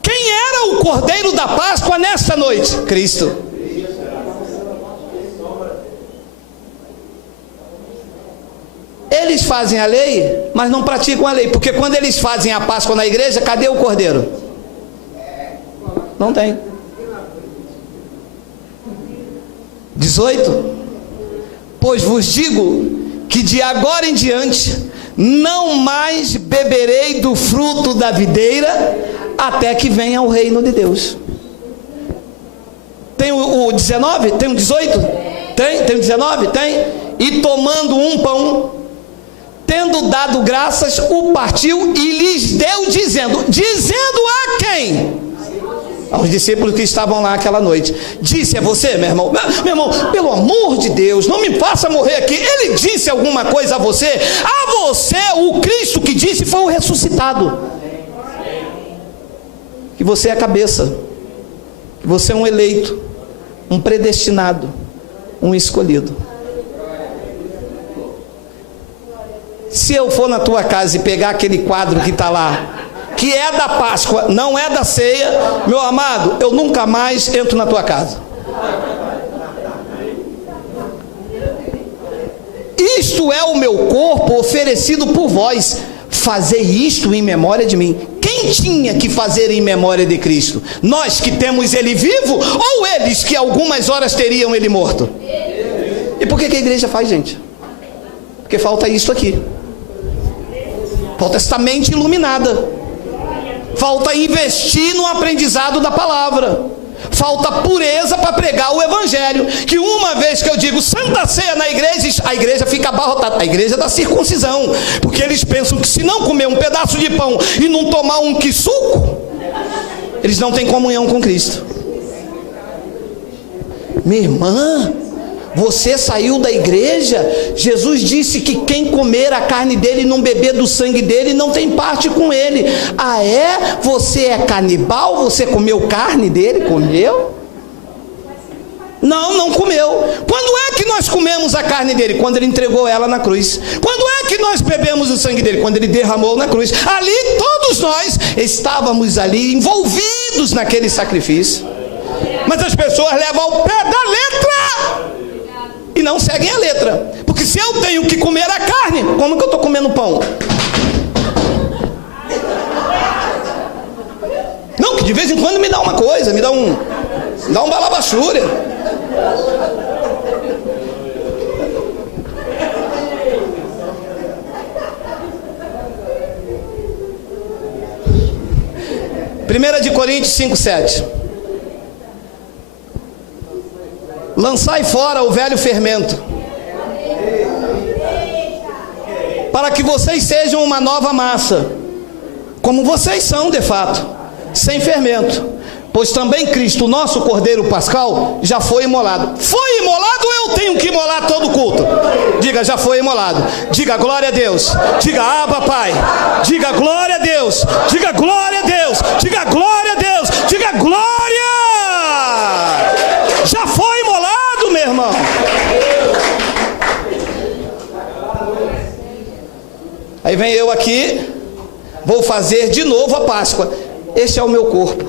Quem era o cordeiro da Páscoa nesta noite? Cristo. Eles fazem a lei, mas não praticam a lei, porque quando eles fazem a Páscoa na igreja, cadê o cordeiro? Não tem. 18. Pois vos digo que de agora em diante não mais beberei do fruto da videira até que venha o reino de Deus. Tem o 19? Tem o 18? Tem o 19? Tem. E tomando um pão, tendo dado graças, o partiu e lhes deu, dizendo a quem? Aos discípulos que estavam lá aquela noite. Disse: é você, meu irmão? Meu irmão, pelo amor de Deus, não me faça morrer aqui. Ele disse alguma coisa a você? A você, o Cristo que disse foi o ressuscitado. Que você é a cabeça, que você é um eleito, um predestinado, um escolhido. Se eu for na tua casa e pegar aquele quadro que está lá, que é da Páscoa, não é da ceia, meu amado, eu nunca mais entro na tua casa. Isto é o meu corpo oferecido por vós, fazei isto em memória de mim. Quem quem tinha que fazer em memória de Cristo? Nós que temos ele vivo ou eles que algumas horas teriam ele morto? E por que a igreja faz, gente? Porque falta isso aqui. Falta esta mente iluminada. Falta investir no aprendizado da palavra. Falta pureza para pregar o evangelho. Que uma vez que eu digo Santa Ceia na igreja, a igreja fica abarrotada. A igreja da circuncisão. Porque eles pensam que se não comer um pedaço de pão e não tomar um suco, eles não têm comunhão com Cristo. Minha irmã, você saiu da igreja. Jesus disse que quem comer a carne dele e não beber do sangue dele não tem parte com ele. Ah, é? Você é canibal? Você comeu carne dele? Comeu? Não, não comeu. Quando é que nós comemos a carne dele? Quando ele entregou ela na cruz. Quando é que nós bebemos o sangue dele? Quando ele derramou na cruz. Ali todos nós estávamos ali envolvidos naquele sacrifício. Mas as pessoas levam ao pé da letra e não seguem a letra. Porque se eu tenho que comer a carne, como que eu estou comendo pão? Não, que de vez em quando me dá uma coisa, me dá um balabachúria. Primeira de Coríntios 5:7. Lançai fora o velho fermento, para que vocês sejam uma nova massa, como vocês são de fato, sem fermento. Pois também Cristo, nosso Cordeiro Pascal, já foi imolado. Foi imolado ou eu tenho que imolar todo culto? Diga, já foi imolado. Diga glória a Deus. Diga Abba Pai. Diga glória a Deus. Diga glória a Deus. Diga glória a Deus. Diga glória. Já foi imolado, meu irmão. Aí vem eu aqui, vou fazer de novo a Páscoa. Este é o meu corpo.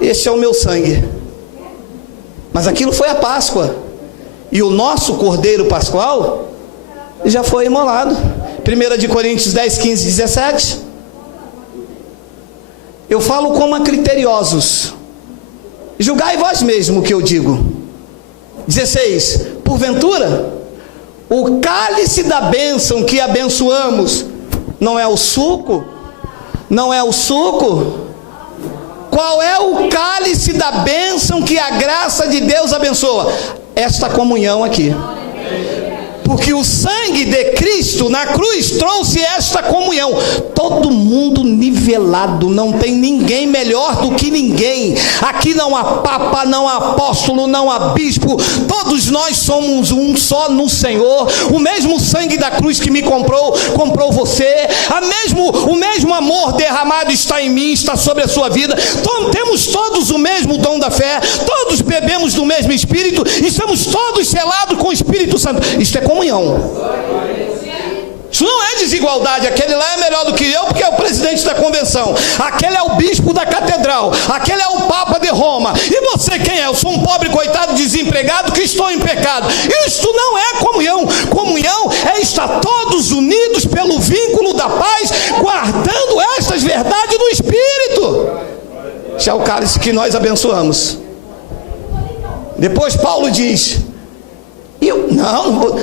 Este é o meu sangue. Mas aquilo foi a Páscoa. E o nosso Cordeiro Pascual já foi imolado. 1 de Coríntios 10, 15, 17. Eu falo como a criteriosos. Julgai vós mesmo o que eu digo. 16. Porventura, o cálice da bênção que abençoamos não é o suco? Não é o suco? Qual é o cálice da bênção que a graça de Deus abençoa? Esta comunhão aqui. Porque o sangue de Cristo na cruz trouxe esta comunhão. Todo mundo nivelado, não tem ninguém melhor do que ninguém. Aqui não há papa, não há apóstolo, não há bispo. Todos nós somos um só no Senhor. O mesmo sangue da cruz que me comprou você. O mesmo amor derramado está em mim, está sobre a sua vida. Temos todos o mesmo dom da fé. Todos bebemos do mesmo Espírito. Estamos todos selados com o Espírito Santo. Isto é comunhão. Isso não é desigualdade. Aquele lá é melhor do que eu porque é o presidente da convenção, aquele é o bispo da catedral, aquele é o papa de Roma, e você quem é? Eu sou um pobre coitado desempregado que estou em pecado. Isto não é comunhão. Comunhão é estar todos unidos pelo vínculo da paz, guardando estas verdades do Espírito. Este é o cálice que nós abençoamos. Depois Paulo diz: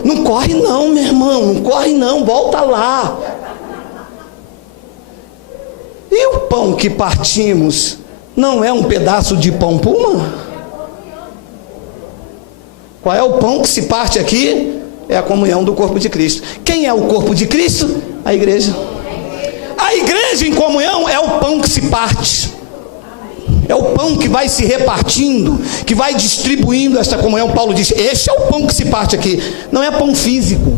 não corre não, meu irmão, não corre não, volta lá. E o pão que partimos não é um pedaço de pão puma? Qual é o pão que se parte aqui? É a comunhão do corpo de Cristo. Quem é o corpo de Cristo? A igreja. A igreja em comunhão é o pão que se parte. É o pão que vai se repartindo, que vai distribuindo esta comunhão. Paulo diz: este é o pão que se parte aqui. Não é pão físico,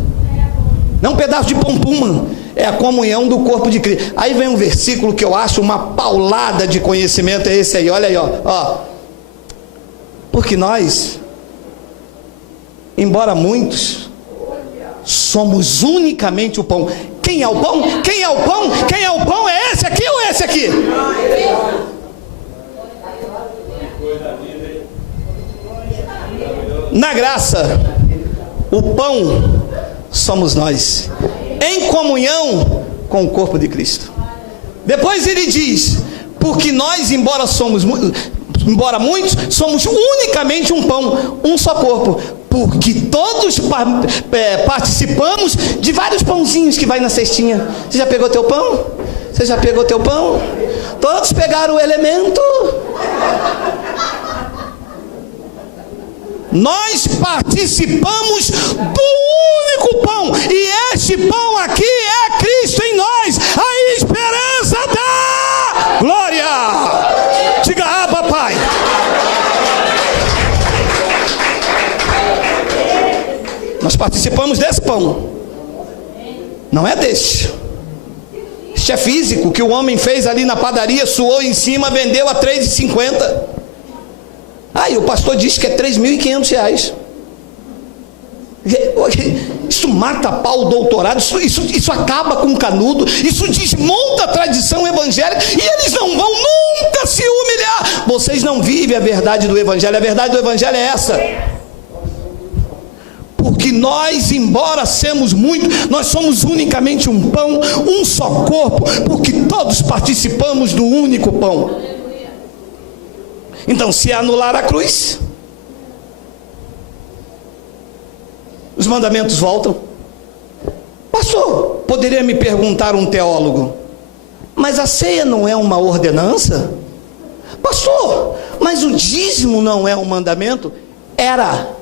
não é um pedaço de pão puma, é a comunhão do corpo de Cristo. Aí vem um versículo que eu acho uma paulada de conhecimento, é esse aí, olha aí, ó. Porque nós, embora muitos, somos unicamente o pão. Quem é o pão? Quem é o pão? Quem é o pão? É esse aqui ou esse aqui? Na graça, o pão somos nós, em comunhão com o corpo de Cristo. Depois ele diz: porque nós, embora muitos, somos unicamente um pão, um só corpo, porque todos participamos de vários pãozinhos que vai na cestinha. Você já pegou teu pão? Você já pegou teu pão? Todos pegaram o elemento. Nós participamos do único pão, e este pão aqui é Cristo em nós, a esperança da glória. Diga: ah, papai. Nós participamos desse pão, não é deste. Este é físico, que o homem fez ali na padaria, suou em cima, vendeu a R$3,50. E o pastor diz que é R$3.500. Isso mata pau o doutorado, isso acaba com o canudo, isso desmonta a tradição evangélica, e eles não vão nunca se humilhar. Vocês não vivem a verdade do evangelho. A verdade do evangelho é essa: porque nós, embora semos muitos, nós somos unicamente um pão, um só corpo, porque todos participamos do único pão. Então, se anular a cruz, os mandamentos voltam. Pastor, poderia me perguntar um teólogo, mas a ceia não é uma ordenança? Pastor, mas o dízimo não é um mandamento? Era.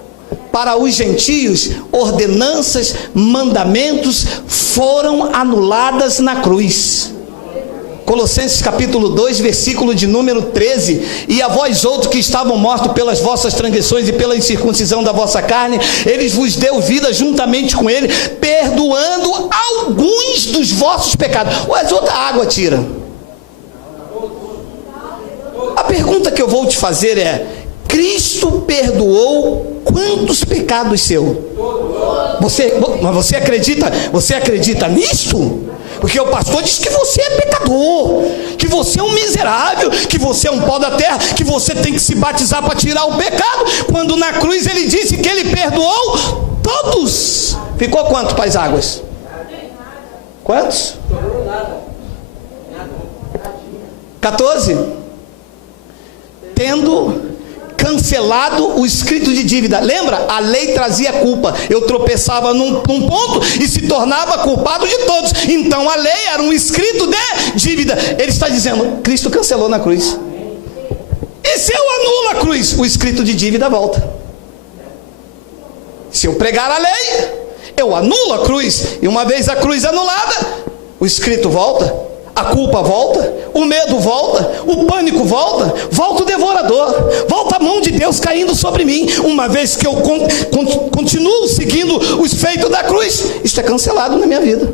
Para os gentios, ordenanças, mandamentos foram anuladas na cruz. Colossenses capítulo 2, versículo de número 13: e a vós outros que estavam mortos pelas vossas transgressões e pela incircuncisão da vossa carne, ele vos deu vida juntamente com ele, perdoando alguns dos vossos pecados. Mas outra água tira. A pergunta que eu vou te fazer é: Cristo perdoou quantos pecados seus? Mas você acredita nisto? Porque o pastor diz que você é pecador, que você é um miserável, que você é um pó da terra, que você tem que se batizar para tirar o pecado, quando na cruz ele disse que ele perdoou todos. Ficou quanto para as águas? Quantos? 14. Tendo cancelado o escrito de dívida. Lembra? A lei trazia culpa. Eu tropeçava num ponto e se tornava culpado de todos. Então a lei era um escrito de dívida. Ele está dizendo: Cristo cancelou na cruz. E se eu anulo a cruz, o escrito de dívida volta. Se eu pregar a lei, eu anulo a cruz, e uma vez a cruz anulada, o escrito volta, a culpa volta, o medo volta, o pânico volta, volta o devorador, volta a mão de Deus caindo sobre mim. Uma vez que eu continuo seguindo os feitos da cruz, isso é cancelado na minha vida.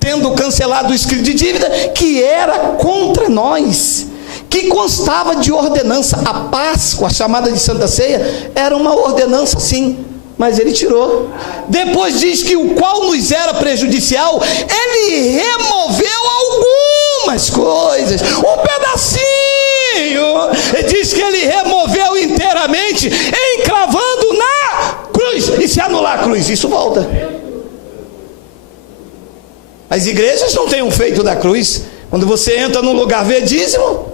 Tendo cancelado o escrito de dívida que era contra nós, que constava de ordenança. A Páscoa, chamada de Santa Ceia, era uma ordenança sim, mas ele tirou. Depois diz que o qual nos era prejudicial, ele removeu algumas coisas, um pedacinho. Ele diz que ele removeu inteiramente, encravando na cruz. E se anular a cruz, isso volta. As igrejas não têm um feito da cruz. Quando você entra num lugar ver dízimo,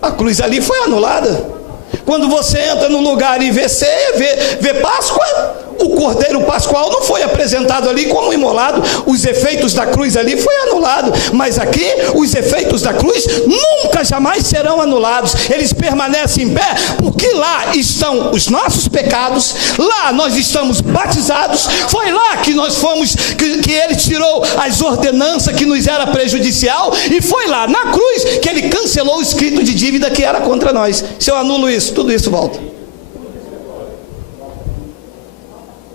a cruz ali foi anulada. Quando você entra num lugar e vê ceia, vê Páscoa, o cordeiro pascual não foi apresentado ali como imolado. Os efeitos da cruz ali foi anulado. Mas aqui, os efeitos da cruz nunca, jamais serão anulados. Eles permanecem em pé, porque lá estão os nossos pecados, lá nós estamos batizados. Foi lá que nós fomos, que ele tirou as ordenanças que nos era prejudicial, e foi lá na cruz que ele cancelou o escrito de dívida que era contra nós. Se eu anulo isso, tudo isso volta.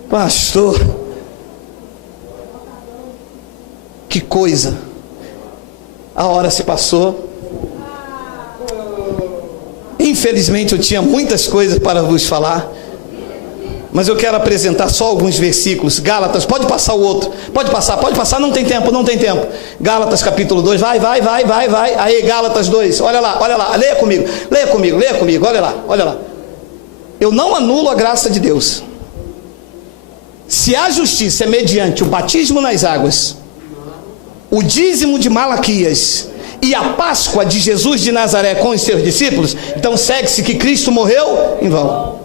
Pastor, que coisa. A hora se passou. Infelizmente eu tinha muitas coisas para vos falar, mas eu quero apresentar só alguns versículos. Gálatas, pode passar o outro. Pode passar, não tem tempo. Gálatas capítulo 2, vai. Aí, Gálatas 2, olha lá, leia comigo, olha lá. Eu não anulo a graça de Deus. Se a justiça é mediante o batismo nas águas, o dízimo de Malaquias e a Páscoa de Jesus de Nazaré com os seus discípulos, então segue-se que Cristo morreu em vão.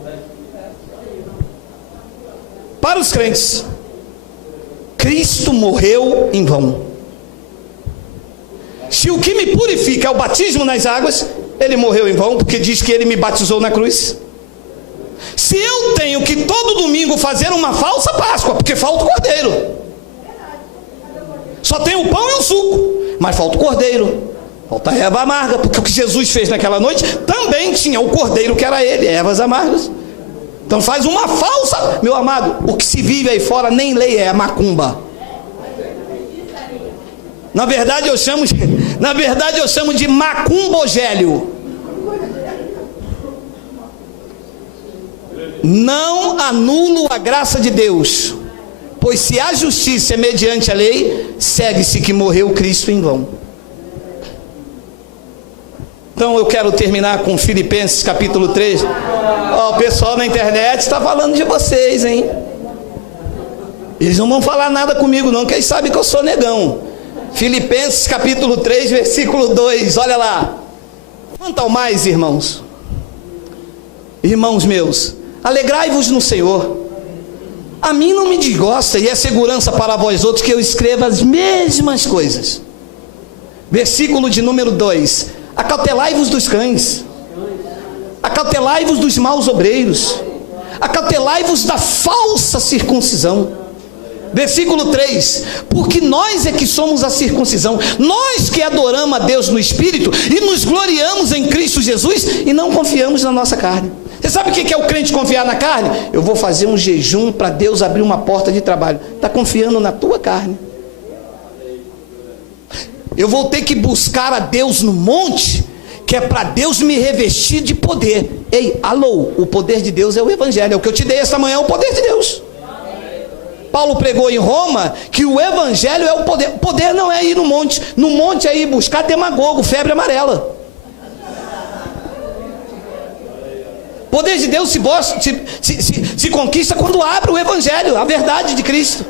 Para os crentes, Cristo morreu em vão. Se o que me purifica é o batismo nas águas, ele morreu em vão, porque diz que ele me batizou na cruz. Se eu tenho que todo domingo fazer uma falsa Páscoa, porque falta o cordeiro, só tem o pão e o suco, mas falta o cordeiro, falta a erva amarga, porque o que Jesus fez naquela noite também tinha o cordeiro que era ele, ervas amargas. Então faz uma falsa, meu amado, o que se vive aí fora nem lei é macumba. Na verdade eu chamo de macumbogélio. Não anulo a graça de Deus, pois se a justiça é mediante a lei, segue-se que morreu Cristo em vão. Então eu quero terminar com Filipenses capítulo 3. O pessoal na internet está falando de vocês, hein? Eles não vão falar nada comigo não, porque eles sabem que eu sou negão. Filipenses capítulo 3, versículo 2, olha lá. Quanto ao mais, irmãos meus, alegrai-vos no Senhor. A mim não me desgosta, e é segurança para vós outros que eu escreva as mesmas coisas. Versículo de número 2: acautelai-vos dos cães, acautelai-vos dos maus obreiros, acautelai-vos da falsa circuncisão. Versículo 3: porque nós é que somos a circuncisão, nós que adoramos a Deus no Espírito e nos gloriamos em Cristo Jesus e não confiamos na nossa carne. Você sabe o que é o crente confiar na carne? Eu vou fazer um jejum para Deus abrir uma porta de trabalho. Está confiando na tua carne. Eu vou ter que buscar a Deus no monte, que é para Deus me revestir de poder. Ei, alô, o poder de Deus é o Evangelho, é o que eu te dei esta manhã, é o poder de Deus. Paulo pregou em Roma que o Evangelho é o poder. O poder não é ir no monte é ir buscar demagogo, febre amarela. O poder de Deus se conquista quando abre o Evangelho, a verdade de Cristo.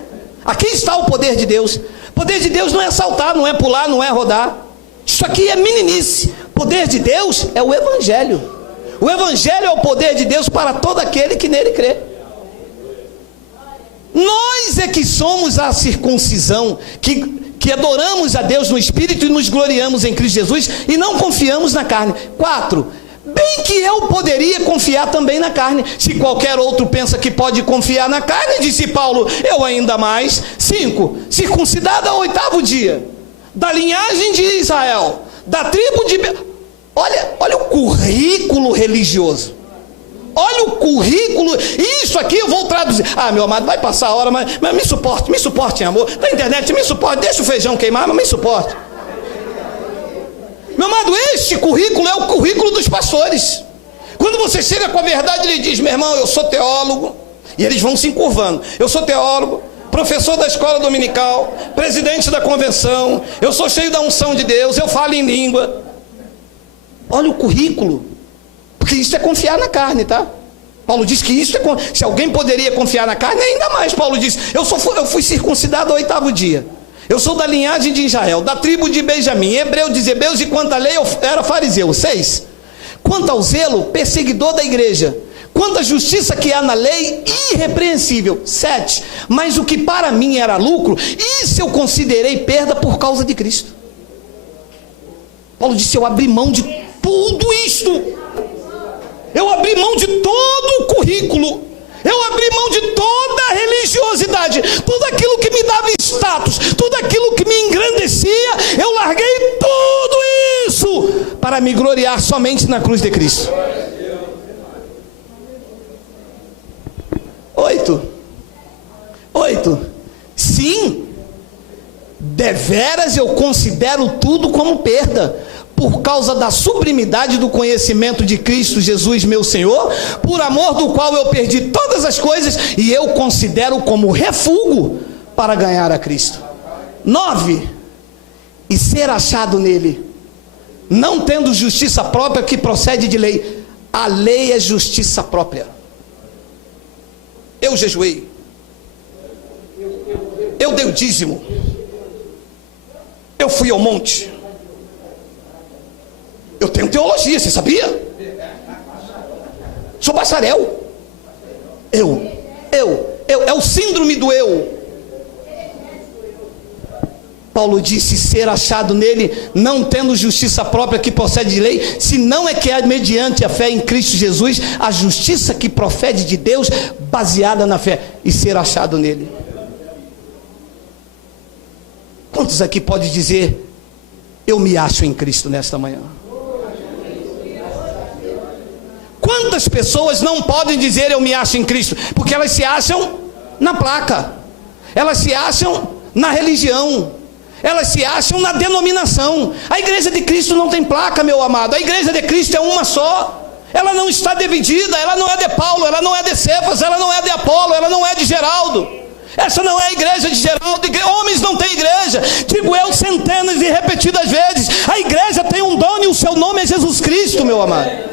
Aqui está o poder de Deus. O poder de Deus não é saltar, não é pular, não é rodar. Isso aqui é meninice. O poder de Deus é o Evangelho. O Evangelho é o poder de Deus para todo aquele que nele crê. Nós é que somos a circuncisão, que adoramos a Deus no Espírito e nos gloriamos em Cristo Jesus e não confiamos na carne. 4, bem que eu poderia confiar também na carne, se qualquer outro pensa que pode confiar na carne, disse Paulo, eu ainda mais. 5, circuncidado ao 8º dia, da linhagem de Israel, da tribo de... Olha o currículo religioso. Olha o currículo, isso aqui eu vou traduzir. Meu amado, vai passar a hora, mas me suporte em amor. Na internet, me suporte, deixa o feijão queimar, mas me suporte. Meu amado, este currículo é o currículo dos pastores. Quando você chega com a verdade, ele diz, meu irmão, eu sou teólogo, e eles vão se encurvando. Eu sou teólogo, professor da escola dominical, presidente da convenção, eu sou cheio da unção de Deus, eu falo em língua. Olha o currículo. Porque isso é confiar na carne, tá? Paulo diz que isso é... Se alguém poderia confiar na carne, ainda mais. Paulo diz, eu fui circuncidado ao 8º dia. Eu sou da linhagem de Israel, da tribo de Benjamim, hebreu de Hebeus, e quanto à lei eu era fariseu. 6. Quanto ao zelo, perseguidor da igreja. Quanto à justiça que há na lei, irrepreensível. 7. Mas o que para mim era lucro, isso eu considerei perda por causa de Cristo. Paulo disse, eu abri mão de tudo isto. Eu abri mão de todo o currículo, eu abri mão de toda a religiosidade, tudo aquilo que me dava status, tudo aquilo que me engrandecia, eu larguei tudo isso para me gloriar somente na cruz de Cristo. 8. Sim, deveras eu considero tudo como perda, por causa da sublimidade do conhecimento de Cristo Jesus meu Senhor, por amor do qual eu perdi todas as coisas, e eu considero como refúgio para ganhar a Cristo. 9. E ser achado nele, não tendo justiça própria que procede de lei. A lei é justiça própria. Eu jejuei, eu dei o dízimo, Eu fui ao monte. Eu tenho teologia, você sabia? Sou bacharel. É o síndrome do eu. Paulo disse: ser achado nele, não tendo justiça própria que procede de lei, senão é que é mediante a fé em Cristo Jesus, a justiça que procede de Deus, baseada na fé, e ser achado nele. Quantos aqui pode dizer: eu me acho em Cristo nesta manhã? Quantas pessoas não podem dizer eu me acho em Cristo? Porque elas se acham na placa, elas se acham na religião, elas se acham na denominação. A igreja de Cristo não tem placa, meu amado. A igreja de Cristo é uma só. Ela não está dividida, ela não é de Paulo, ela não é de Cefas, ela não é de Apolo, ela não é de Geraldo. Essa não é a igreja de Geraldo. Homens não têm igreja. Digo eu centenas e repetidas vezes: a igreja tem um dono e o seu nome é Jesus Cristo, meu amado.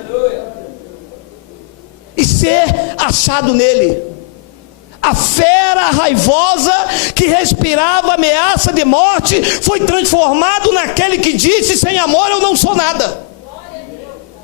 E ser achado nele. A fera raivosa que respirava ameaça de morte foi transformado naquele que disse: sem amor eu não sou nada.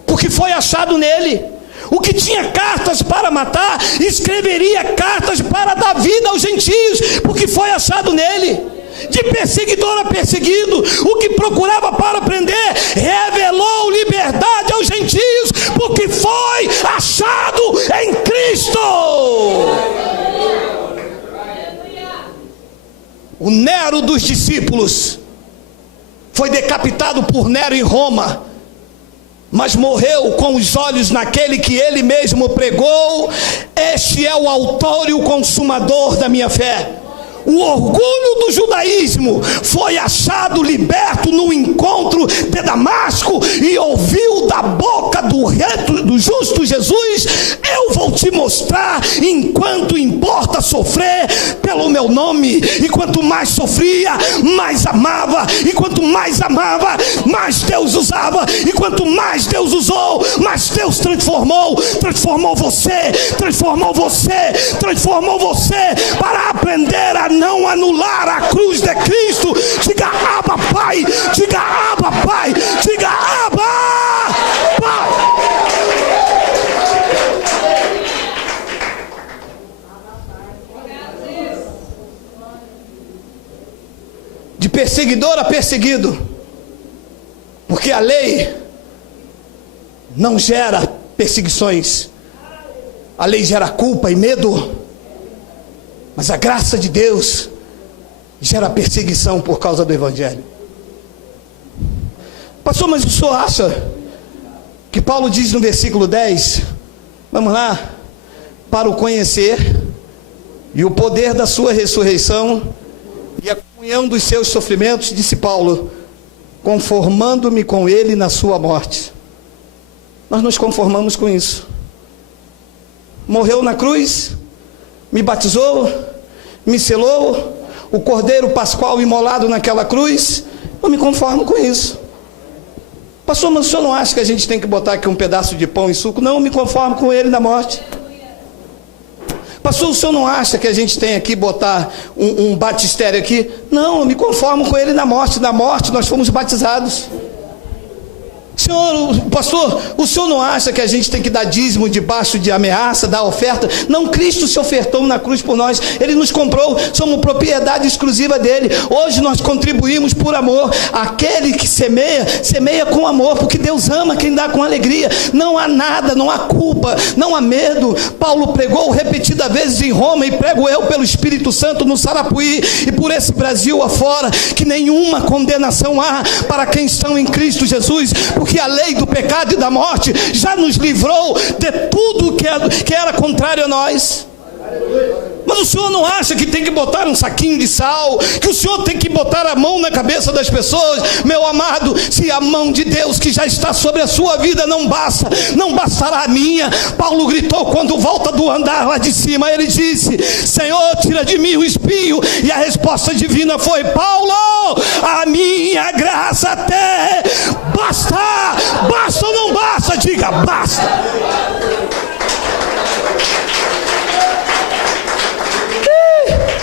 Porque foi achado nele. O que tinha cartas para matar, escreveria cartas para dar vida aos gentios, porque foi achado nele. De perseguidor a perseguido, o que procurava para prender, revelou liberdade aos gentios, porque foi achado em Cristo. O Nero dos discípulos foi decapitado por Nero em Roma, mas morreu com os olhos naquele que ele mesmo pregou: este é o autor e o consumador da minha fé. O orgulho do judaísmo foi achado liberto no encontro de Damasco, e ouviu da boca do justo Jesus: eu vou te mostrar enquanto importa sofrer pelo meu nome. E quanto mais sofria, mais amava. E quanto mais amava, mais Deus usava. E quanto mais Deus usou, mais Deus transformou você para aprender a não anular a cruz de Cristo. Diga Abba Pai, diga Abba Pai, diga Abba Pai. De perseguidor a perseguido, porque a lei não gera perseguições, a lei gera culpa e medo, mas a graça de Deus gera perseguição por causa do Evangelho. Pastor, mas o senhor acha que Paulo diz no versículo 10, vamos lá, para o conhecer e o poder da sua ressurreição e a comunhão dos seus sofrimentos, disse Paulo, conformando-me com ele na sua morte. Nós nos conformamos com isso. Morreu na cruz, me batizou, me selou, o cordeiro pascual imolado naquela cruz, eu me conformo com isso. Pastor, mas o senhor não acha que a gente tem que botar aqui um pedaço de pão e suco? Não, eu me conformo com ele na morte. Pastor, o senhor não acha que a gente tem aqui botar um batistério aqui? Não, eu me conformo com ele na morte. Na morte nós fomos batizados. Senhor, pastor, o senhor não acha que a gente tem que dar dízimo debaixo de ameaça, dar oferta? Não, Cristo se ofertou na cruz por nós, ele nos comprou, somos propriedade exclusiva dele. Hoje nós contribuímos por amor. Aquele que semeia, semeia com amor, porque Deus ama quem dá com alegria. Não há nada, não há culpa, não há medo. Paulo pregou repetidas vezes em Roma, e prego eu pelo Espírito Santo no Sarapuí e por esse Brasil afora, que nenhuma condenação há para quem estão em Cristo Jesus, porque a lei do pecado e da morte já nos livrou de tudo que era contrário a nós. Mas o senhor não acha que tem que botar um saquinho de sal, que o senhor tem que botar a mão na cabeça das pessoas? Meu amado, se a mão de Deus que já está sobre a sua vida não basta, não bastará a minha. Paulo gritou quando volta do andar lá de cima, ele disse: Senhor, tira de mim o espinho. E a resposta divina foi: Paulo, a minha graça até basta. Basta ou não basta? Diga basta.